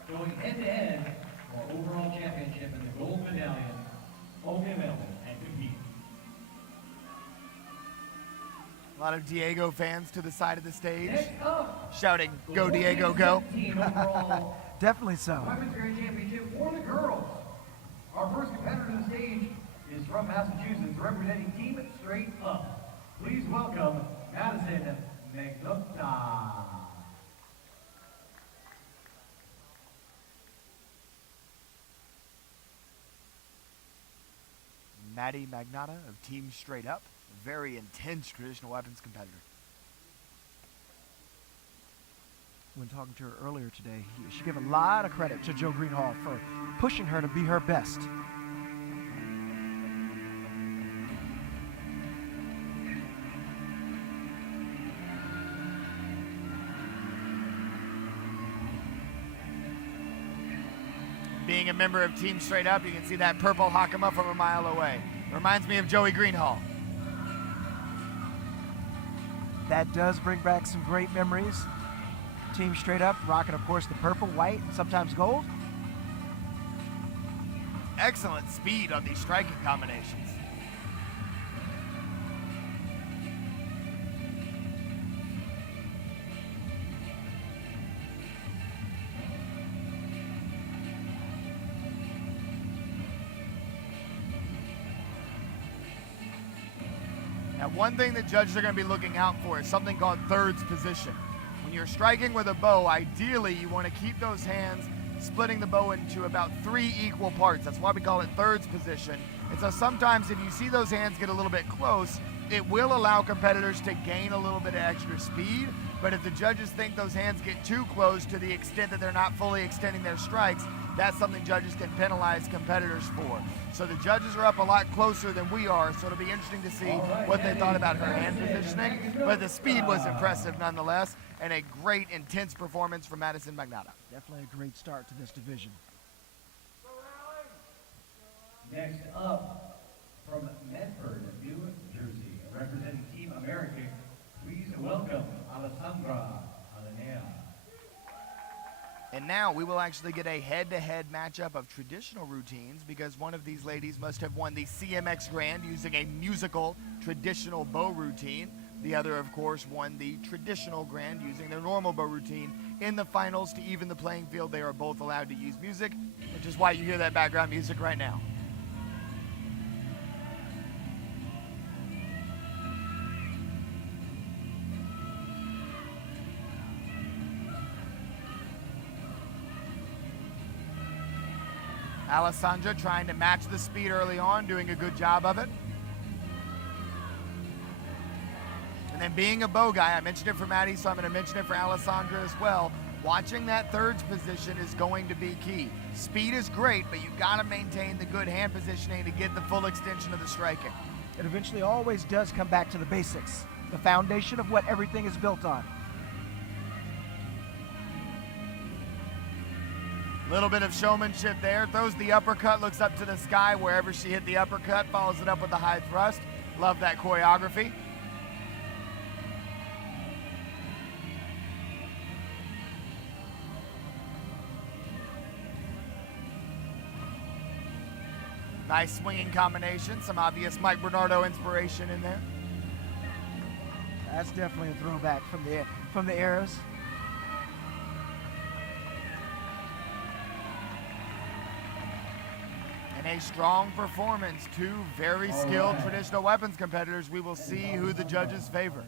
going head-to-head for overall championship and the gold medallion. Only available and compete. A lot of Diego fans to the side of the stage, Next up, shouting, "Go Diego, go!" overall Definitely so. Women's Grand Championship for the girls. Our first competitor to the stage is from Massachusetts, representing Team Straight Up. Please welcome Madison McNusta. Maddie Magnotta of Team Straight Up, a very intense traditional weapons competitor. When talking to her earlier today, she gave a lot of credit to Joe Greenhall for pushing her to be her best. Being a member of Team Straight Up, you can see that purple Hakama from a mile away. Reminds me of Joey Greenhall. That does bring back some great memories. Team Straight Up rocking, of course, the purple, white, and sometimes gold. Excellent speed on these striking combinations. Now, one thing that judges are going to be looking out for is something called thirds position. When you're striking with a bow, ideally you want to keep those hands splitting the bow into about 3 equal parts. That's why we call it thirds position. And so sometimes if you see those hands get a little bit close, it will allow competitors to gain a little bit of extra speed. But if the judges think those hands get too close to the extent that they're not fully extending their strikes, that's something judges can penalize competitors for. So the judges are up a lot closer than we are, so it'll be interesting to see what they thought about her hand positioning. But the speed was impressive nonetheless, and a great, intense performance from Madison Magnotta. Definitely a great start to this division. Next up, from Medford, New Jersey, representing Team America, please welcome Alessandra. And now we will actually get a head-to-head matchup of traditional routines because one of these ladies must have won the CMX Grand using a musical traditional bow routine. The other, of course, won the traditional Grand using their normal bow routine. In the finals, to even the playing field, they are both allowed to use music, which is why you hear that background music right now. Alessandra trying to match the speed early on, doing a good job of it. And then being a bow guy, I mentioned it for Maddie, so I'm going to mention it for Alessandra as well. Watching that thirds position is going to be key. Speed is great, but you've got to maintain the good hand positioning to get the full extension of the striking. It eventually always does come back to the basics, the foundation of what everything is built on. Little bit of showmanship there. Throws the uppercut, looks up to the sky wherever she hit the uppercut, follows it up with the high thrust. Love that choreography. Nice swinging combination, some obvious Mike Bernardo inspiration in there. That's definitely a throwback from the eras. And a strong performance, 2 very skilled traditional weapons competitors. We will see who the judges favor.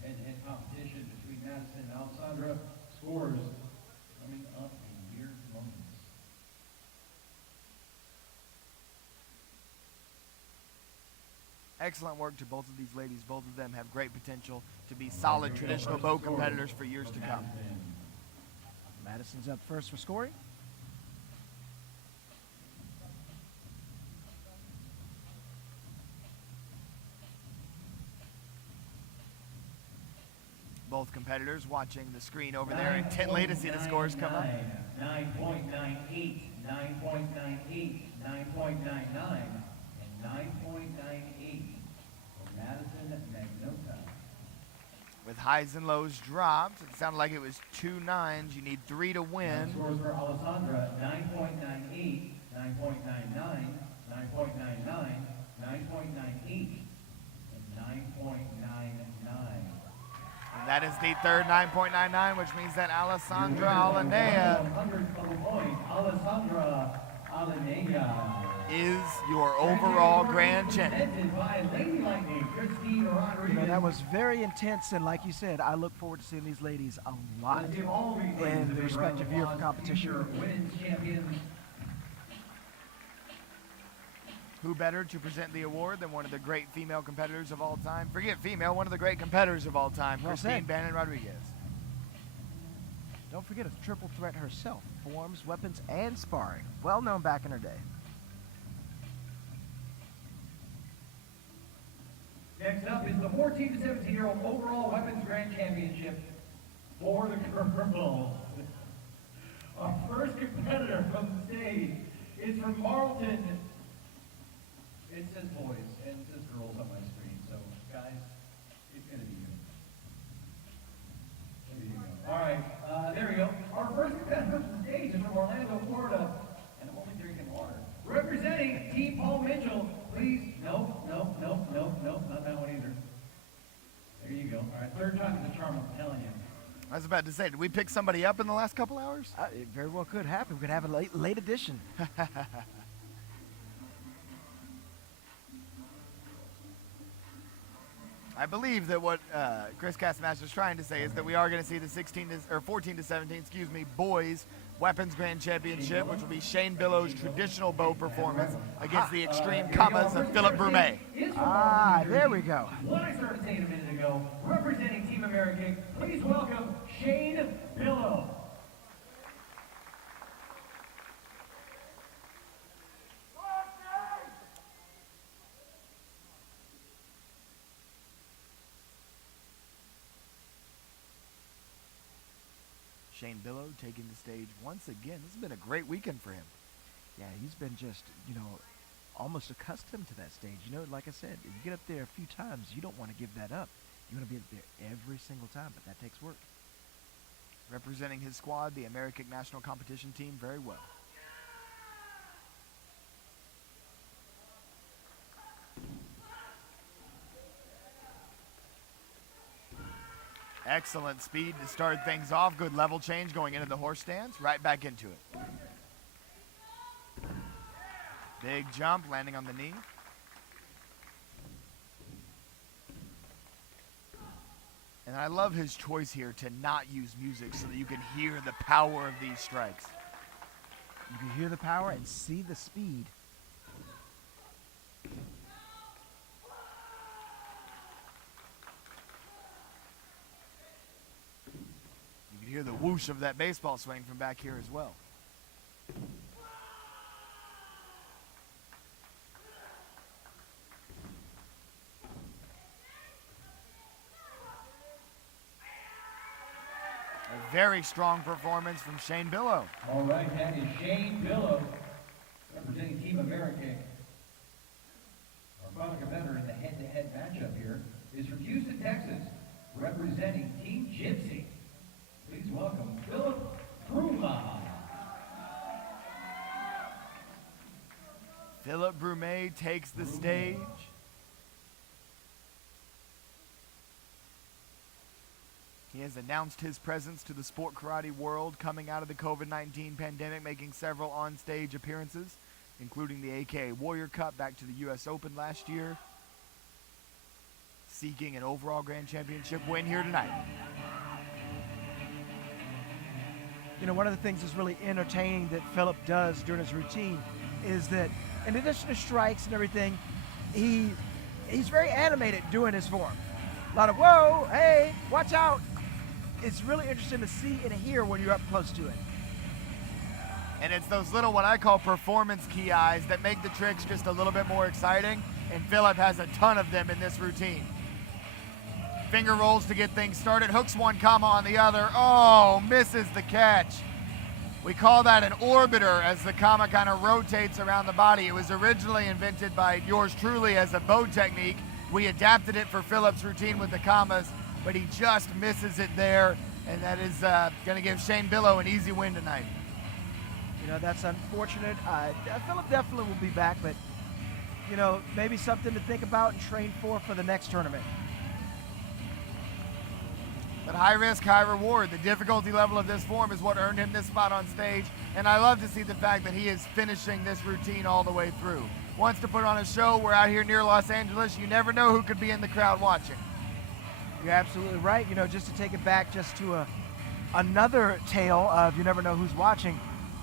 Head-to-head competition between Madison and Alessandra. Scores coming up in mere moments. Excellent work to both of these ladies. Both of them have great potential to be solid traditional bow competitors for years to come. Madison's up first for scoring. Both competitors watching the screen over there intently to see the scores come up. 9.98, 9.98, 9.99, and 9.98 for Madison highs and lows dropped. It sounded like it was 2 9s. You need 3 to win. Scores for Alessandra, 9.98, 9.99, 9.99, 9.98, and 9.99. And that is the third 9.99, which means that Alessandra Alanea 100 point, Alessandra Alanea is your overall grand champion. presented by Lady Lightning, Christine Rodriguez. You know, that was very intense, and like you said, I look forward to seeing these ladies a lot Let's give all these ladies in a the big respective round year of for applause. competition. Future women's champions. Who better to present the award than one of the great female competitors of all time? Forget female, one of the great competitors of all time, Well Christine said. Bannon Rodriguez. Don't forget, a triple threat herself. Forms, weapons, and sparring. Well known back in her day. Next up is the 14 to 17-year-old overall weapons grand championship for the girls. Our first competitor from the stage is from Marlton. It says boys and it says girls on my screen, so guys, it's gonna be you. There you go. All right, there we go. Our first competitor from the stage is from Orlando, Florida, and I'm only drinking water. Representing Team Paul Mitchell, please. Nope, not that one either. There you go. All right, third time is the charm, I'm telling you. I was about to say, did we pick somebody up in the last couple hours? It very well could happen. We could have a late edition. I believe that what Chris Castmaster is trying to say is that we are going to see the 14 to 17, boys weapons grand championship, which will be Shane Billow's traditional bow performance against the extreme commas of Phillip Brumet. Ah, there we go. What I started saying a minute ago, representing Team America, please welcome Shane Billow. Shane Billow taking the stage once again. This has been a great weekend for him. Yeah, he's been just, almost accustomed to that stage. Like I said, if you get up there a few times, you don't want to give that up. You want to be up there every single time, but that takes work. Representing his squad, the American National Competition Team, very well. Excellent speed to start things off. Good level change going into the horse stance. Right back into it. Big jump, landing on the knee. And I love his choice here to not use music so that you can hear the power of these strikes. You can hear the power and see the speed. You can hear the whoosh of that baseball swing from back here as well. A very strong performance from Shane Billow. All right, that is Shane Billow, representing Team America. Our final competitor in the head-to-head matchup here is from Houston, Texas, representing Team Gypsy. Please welcome Phillip Bruma. Phillip Brumet takes the stage. He has announced his presence to the sport karate world coming out of the COVID-19 pandemic, making several on-stage appearances, including the AKA Warrior Cup back to the U.S. Open last year, seeking an overall grand championship win here tonight. One of the things that's really entertaining that Phillip does during his routine is that in addition to strikes and everything, he's very animated doing his form. A lot of, whoa, hey, watch out. It's really interesting to see and hear when you're up close to it. And it's those little, what I call performance key eyes that make the tricks just a little bit more exciting, and Phillip has a ton of them in this routine. Finger rolls to get things started, hooks one comma on the other. Oh, misses the catch. We call that an orbiter as the comma kind of rotates around the body. It was originally invented by yours truly as a bow technique. We adapted it for Phillip's routine with the commas, but he just misses it there, and that is going to give Shane Billow an easy win tonight. You know, that's unfortunate. Phillip definitely will be back, but, you know, maybe something to think about and train for the next tournament. But high risk, high reward. The difficulty level of this form is what earned him this spot on stage, and I love to see the fact that he is finishing this routine all the way through. Wants to put on a show. We're out here near Los Angeles. You never know who could be in the crowd watching. You're absolutely right. You know, just to take it back just to another tale of you never know who's watching,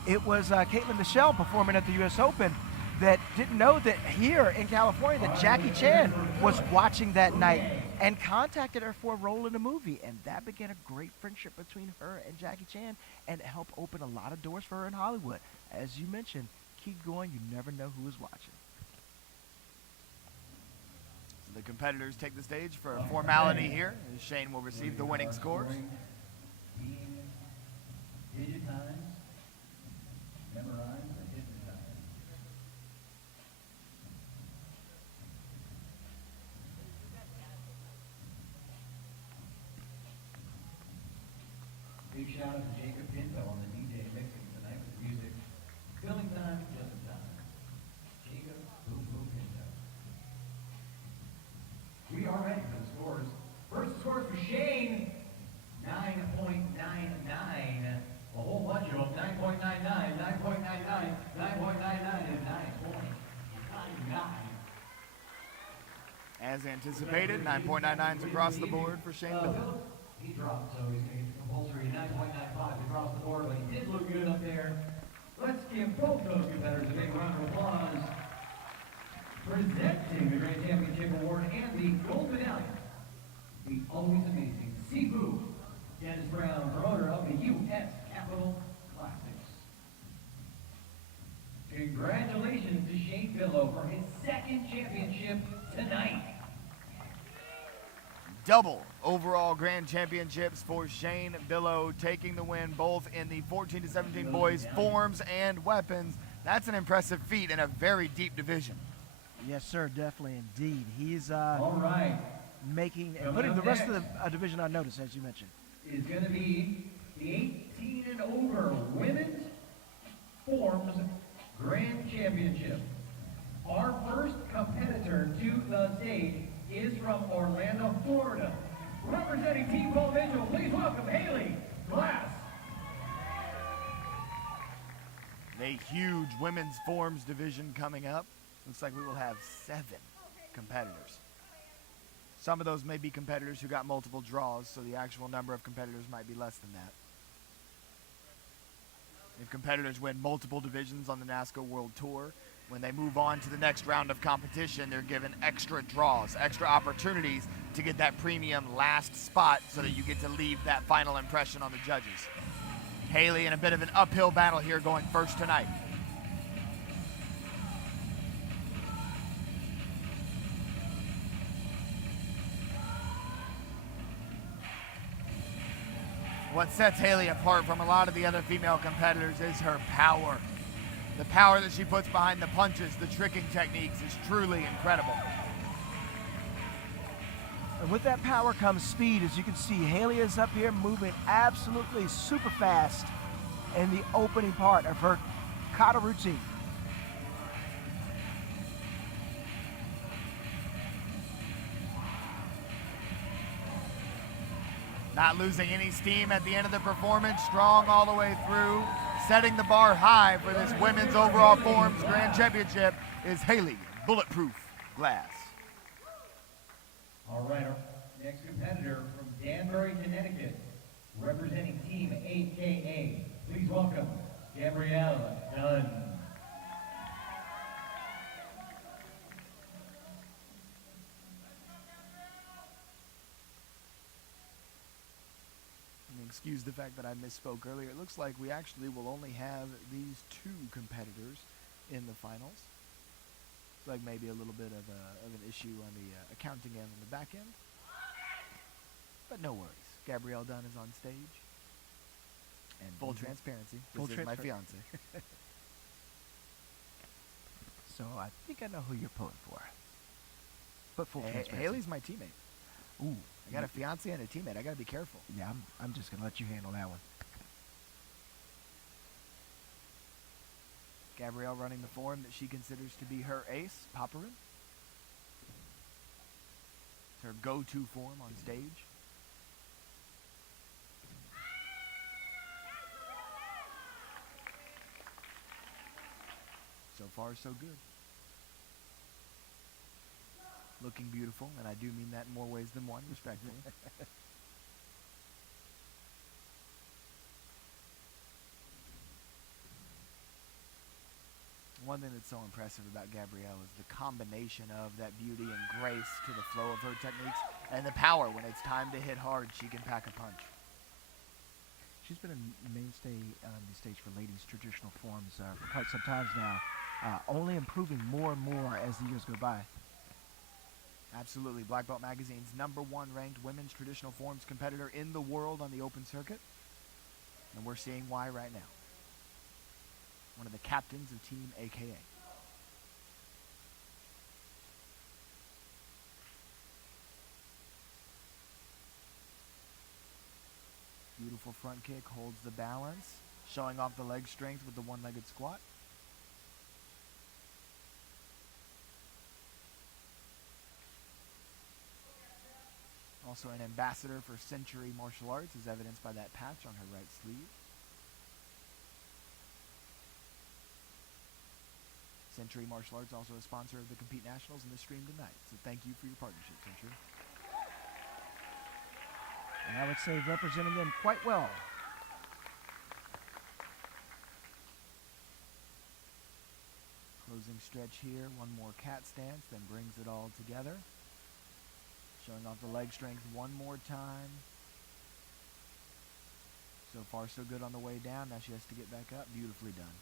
it was Caitlin Michelle performing at the U.S. Open that didn't know that here in California that Jackie Chan was watching that night and contacted her for a role in a movie, and that began a great friendship between her and Jackie Chan and helped open a lot of doors for her in Hollywood. As you mentioned, keep going, you never know who is watching. So the competitors take the stage for a formality here, and Shane will receive the winning scores. Digitize, memorize, and hypnotize. Big shout out to Jacob Kenpo on the DJ mixing tonight with music. Filling time, just in time. Jacob Boom Boom Kenpo. We are ready for the scores. First scores for Shane, 9.99. A whole bunch of them, 9.99, 9.99, 9.99, and 9.99. As anticipated, 9.99s across the board for Shane Billow. He dropped, so he's going to get the compulsory 9.95 across the board, but he did look good up there. Let's give both those competitors a big round of applause. Presenting the Grand Championship Award and the gold medallion, the always amazing Cebu Dennis Brown, promoter of the U.S. Capitol Classics. Congratulations to Shane Billow for his second championship tonight. Double overall grand championships for Shane Billow, taking the win both in the 14 to 17 boys forms and weapons. That's an impressive feat in a very deep division. Yes, sir, definitely, indeed. He's All right. making and putting the rest of the division on notice, as you mentioned. Is going to be the 18 and over women's forms grand championship. Our first competitor to the stage is from Orlando, Florida. Representing Team Paul Mitchell, please welcome Hayley Glass. A huge women's forms division coming up. Looks like we will have 7 competitors. Some of those may be competitors who got multiple draws, so the actual number of competitors might be less than that. If competitors win multiple divisions on the NASCAR World Tour, when they move on to the next round of competition, they're given extra draws, extra opportunities to get that premium last spot so that you get to leave that final impression on the judges. Hayley in a bit of an uphill battle here going first tonight. What sets Hayley apart from a lot of the other female competitors is her power. The power that she puts behind the punches, the tricking techniques is truly incredible. And with that power comes speed. As you can see, Hayley is up here moving absolutely super fast in the opening part of her kata routine. Not losing any steam at the end of the performance, strong all the way through. Setting the bar high for this women's overall forms grand championship is Hayley Bulletproof Glass. All right, our next competitor from Danbury, Connecticut, representing Team AKA. Please welcome Gabrielle Dunn. Excuse the fact that I misspoke earlier. It looks like we actually will only have these 2 competitors in the finals. It's like maybe a little bit of an issue on the accounting end and the back end. But no worries. Gabrielle Dunn is on stage. And full transparency, this is my fiance. So I think I know who you're pulling for. But full transparency. Hayley's my teammate. Ooh, I got a fiance and a teammate. I got to be careful. yeah, I'm just gonna let you handle that one. Gabrielle running the form that she considers to be her ace, Popperin. It's her go-to form on stage. So far, so good. Looking beautiful, and I do mean that in more ways than one, respectfully. One thing that's so impressive about Gabrielle is the combination of that beauty and grace to the flow of her techniques and the power. When it's time to hit hard, she can pack a punch. She's been a mainstay on the stage for ladies' traditional forms for quite some times now, only improving more and more as the years go by. Absolutely. Black Belt Magazine's #1 ranked women's traditional forms competitor in the world on the open circuit. And we're seeing why right now. One of the captains of Team AKA. Beautiful front kick, holds the balance, showing off the leg strength with the one-legged squat. Also an ambassador for Century Martial Arts, as evidenced by that patch on her right sleeve. Century Martial Arts also a sponsor of the Compete Nationals and the stream tonight. So thank you for your partnership, Century. And I would say representing them quite well. Closing stretch here, one more cat stance, then brings it all together. Showing off the leg strength one more time. So far so good on the way down, now she has to get back up. Beautifully done.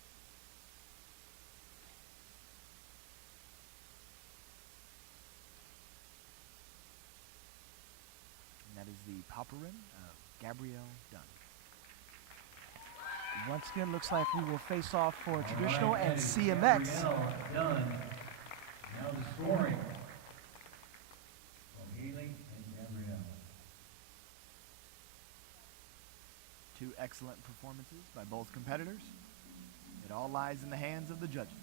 And that is the Popperin of Gabrielle Dunn. Once again, looks like we will face off for traditional All right, and that is CMX. Gabrielle done. Now the scoring from Hayley and Gabrielle. Two excellent performances by both competitors. It all lies in the hands of the judges.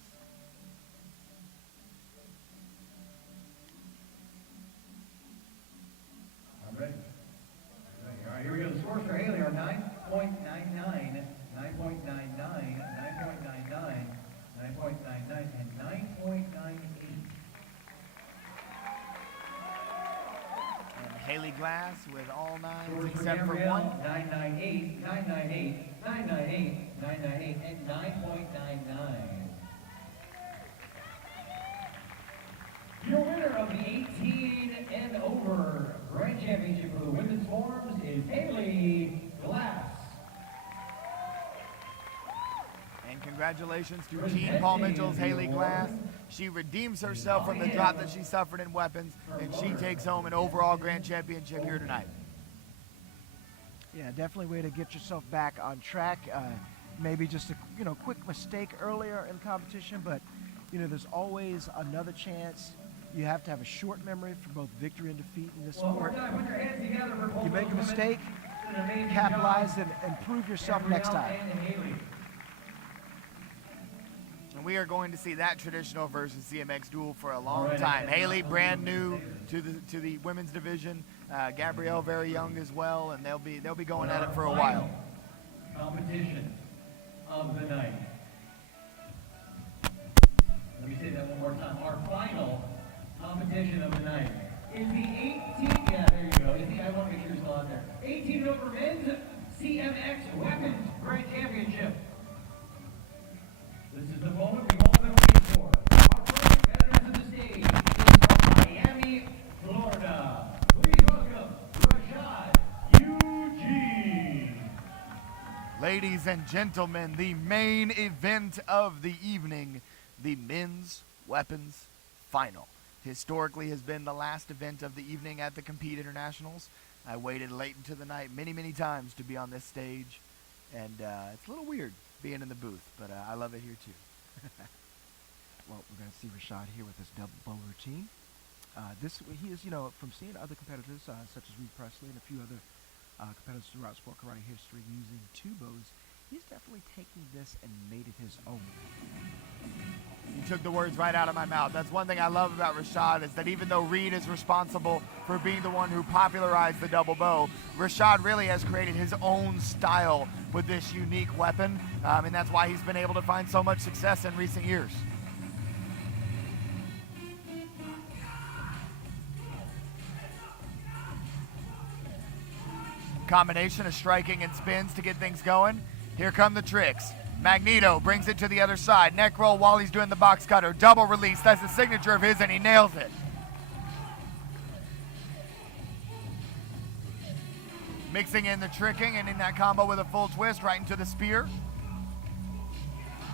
I'm ready. All right, here we go. The scores for Hayley are 9.99, 9.99, 9.99, 9.99, and 9.98. And Hayley Glass with all nines Scores for except for Gabrielle, one. 998, 998, 998, 998, and 9.99. Your winner of the 18 and over Grand Championship for the women's forms is Hayley Glass. And congratulations to Team Paul Mitchell's Hayley Glass. She redeems herself from the drop that she suffered in weapons, and she takes home an overall Grand Championship here tonight. Yeah, definitely way to get yourself back on track. Maybe just a quick mistake earlier in competition, but there's always another chance. You have to have a short memory for both victory and defeat in this sport. You make a mistake, capitalize and improve yourself next time. And we are going to see that traditional versus CMX duel for a long time. Hayley, brand new to the women's division. Gabrielle, very young as well, and they'll be going at it for a while. Competition of the night. Let me say that one more time. Our final competition of the night is the 18. Yeah, there you go. I want to make sure you're still out there. 18 over men's CMX Weapons Grand Championship. This is the moment we've all been waiting for. Our first competitors to the stage is from Miami, Florida. Please welcome Rashad, Eugene. Ladies and gentlemen, the main event of the evening, the men's weapons final. Historically has been the last event of the evening at the Compete Internationals. I waited late into the night many ttimes to be on this stage, and it's a little weird being in the booth, but I love it here too. Well, we're going to see Rashad here with his double bow routine. He is, from seeing other competitors such as Reed Presley and a few other competitors throughout sport karate history using two bows, he's definitely taking this and made it his own. You took the words right out of my mouth. That's one thing I love about Rashad, is that even though Reed is responsible for being the one who popularized the double bow, Rashad really has created his own style with this unique weapon, and that's why he's been able to find so much success in recent years. Combination of striking and spins to get things going. Here come the tricks. Magneto brings it to the other side. Neck roll while he's doing the box cutter. Double release. That's the signature of his, and he nails it. Mixing in the tricking and in that combo with a full twist right into the spear.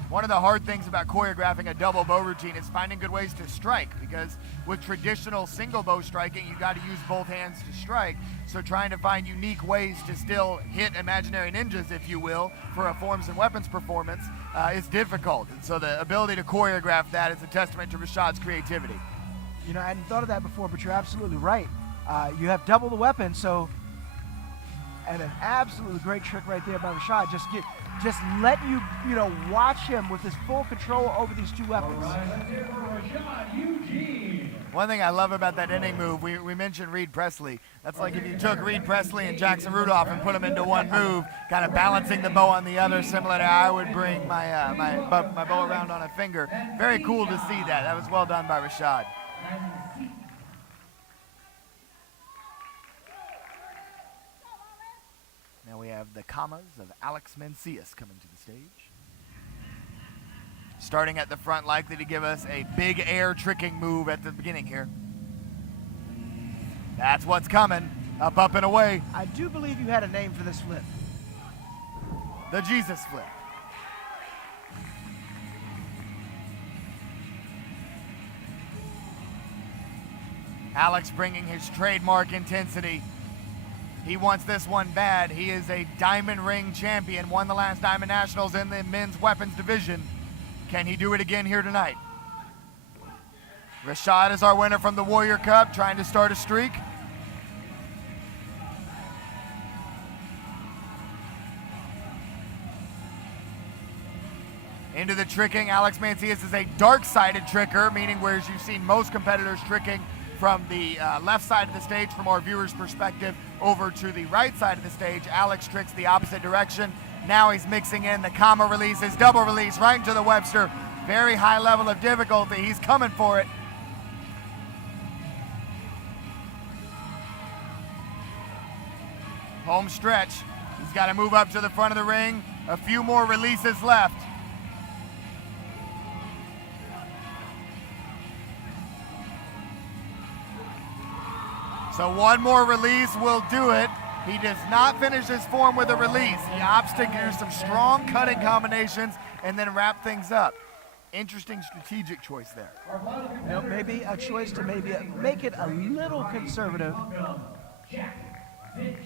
One of the hard things about choreographing a double bow routine is finding good ways to strike, because with traditional single bow striking, you got to use both hands to strike. So trying to find unique ways to still hit imaginary ninjas, if you will, for a forms and weapons performance is difficult. And so the ability to choreograph that is a testament to Rashad's creativity. I hadn't thought of that before, but you're absolutely right. You have double the weapon, and an absolutely great trick right there by Rashad. Just let you watch him with his full control over these two weapons. All right, let's hear it for Rashad Eugene. One thing I love about that inning move, we mentioned Reed Presley. That's like if you took Reed Presley and Jackson Rudolph and put them into one move, kind of balancing the bow on the other, similar to how I would bring my bow around on a finger. Very cool to see that. That was well done by Rashad. Now we have the commas of Alex Mencius coming to the stage. Starting at the front, likely to give us a big air tricking move at the beginning here. That's what's coming. Up, and away. I do believe you had a name for this flip. The Jesus flip. Alex bringing his trademark intensity. He wants this one bad. He is a Diamond Ring champion, won the last Diamond Nationals in the men's weapons division. Can he do it again here tonight? Rashad is our winner from the Warrior Cup, trying to start a streak. Into the tricking. Alex Mencius is a dark-sided tricker, meaning whereas you've seen most competitors tricking from the left side of the stage from our viewers' perspective over to the right side of the stage, Alex tricks the opposite direction. Now he's mixing in the comma releases, double release right into the Webster. Very high level of difficulty. He's coming for it. Home stretch. He's got to move up to the front of the ring. A few more releases left. So one more release will do it. He does not finish his form with a release. He opts to do some strong cutting combinations and then wrap things up. Interesting strategic choice there. Maybe a choice to make it a little conservative. Jack Zitch.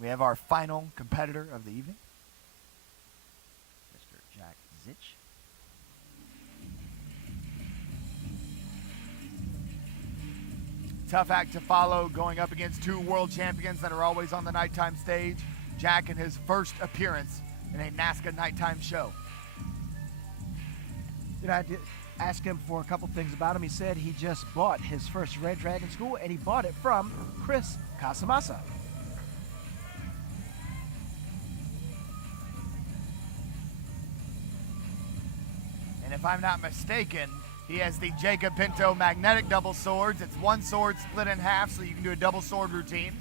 We have our final competitor of the evening, Mr. Jack Zitch. Tough act to follow, going up against two world champions that are always on the nighttime stage. Jack in his first appearance in a NASCA nighttime show. I did ask him for a couple things about him. He said he just bought his first Red Dragon school, and he bought it from Chris Casamassa. And if I'm not mistaken, he has the Jacob Pinto magnetic double swords. It's one sword split in half, so you can do a double sword routine.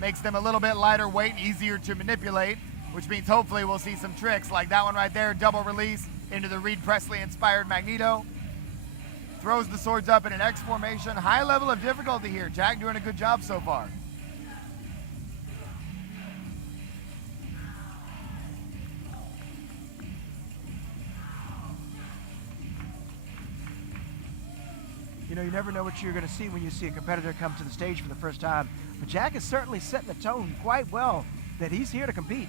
Makes them a little bit lighter weight, easier to manipulate, which means hopefully we'll see some tricks like that one right there, double release into the Reed Presley inspired Magneto. Throws the swords up in an X formation. High level of difficulty here. Jack doing a good job so far. You know, you never know what you're going to see when you see a competitor come to the stage for the first time. But Jack is certainly setting the tone quite well that he's here to compete.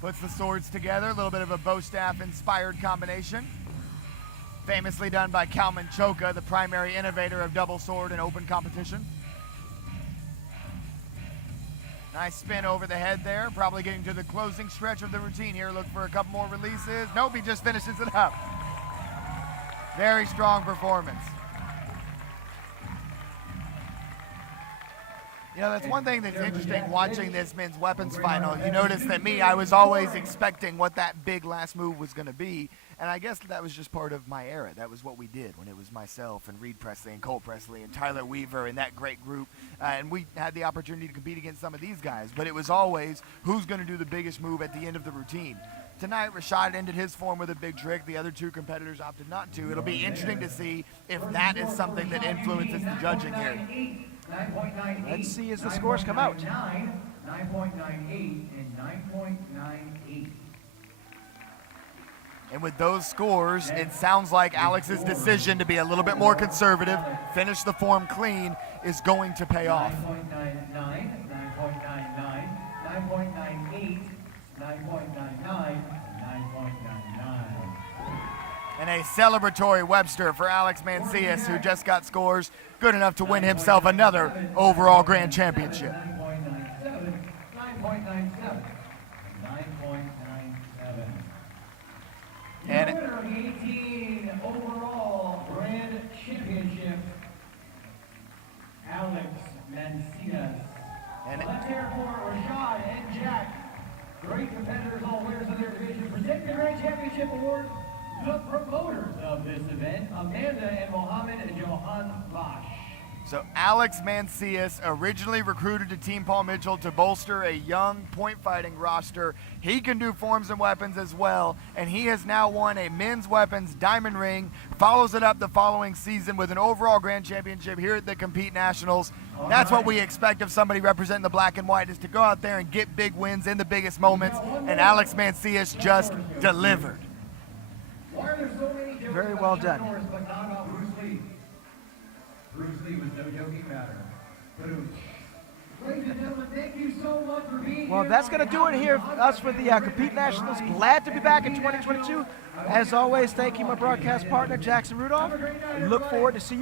Puts the swords together, a little bit of a bow staff inspired combination. Famously done by Kalman Choka, the primary innovator of double sword in open competition. Nice spin over the head there, probably getting to the closing stretch of the routine here. Look for a couple more releases. Nope, he just finishes it up. Very strong performance. You know, that's one thing that's interesting watching this men's weapons final. You notice that I was always expecting what that big last move was going to be. And I guess that was just part of my era. That was what we did when it was myself and Reed Presley and Cole Presley and Tyler Weaver and that great group. And we had the opportunity to compete against some of these guys. But it was always who's going to do the biggest move at the end of the routine. Tonight, Rashad ended his form with a big trick. The other two competitors opted not to. It'll be interesting to see if that is something that influences the judging here. Let's see as the scores come out. 9.98 and 9.98. And with those scores, it sounds like Alex's decision to be a little bit more conservative, finish the form clean, is going to pay off. 9.99, 9.99, 9.98, 9.99, 9.99. And a celebratory Webster for Alex Mancias, who just got scores good enough to win himself another overall grand championship. 9.97, 9.97, 9.97. And The winner of the 18 overall grand championship, Alex Mancias. And Let's hear for Rashad and Jack. Great competitors, all winners of their division. Present the grand championship award. The promoters of this event, Amanda and Mohammed Johan Bosch. so Alex Mancias originally recruited to Team Paul Mitchell to bolster a young point fighting roster. He can do forms and weapons as well, and he has now won a men's weapons diamond ring, follows it up the following season with an overall grand championship here at the Compete Nationals. That's what we expect of somebody representing the black and white, is to go out there and get big wins in the biggest moments, and Alex Mancias just delivered. Why are there so many jokes Very about well Chuck done. Norris, but not about Bruce Lee? Bruce Lee was no joking matter. Ladies and gentlemen, thank you so much for being Well, here. that's going to do it here for us for the Compete Nationals. Glad to be back in 2022. As always, thank you, my broadcast partner, Jackson Rudolph. Look forward to see you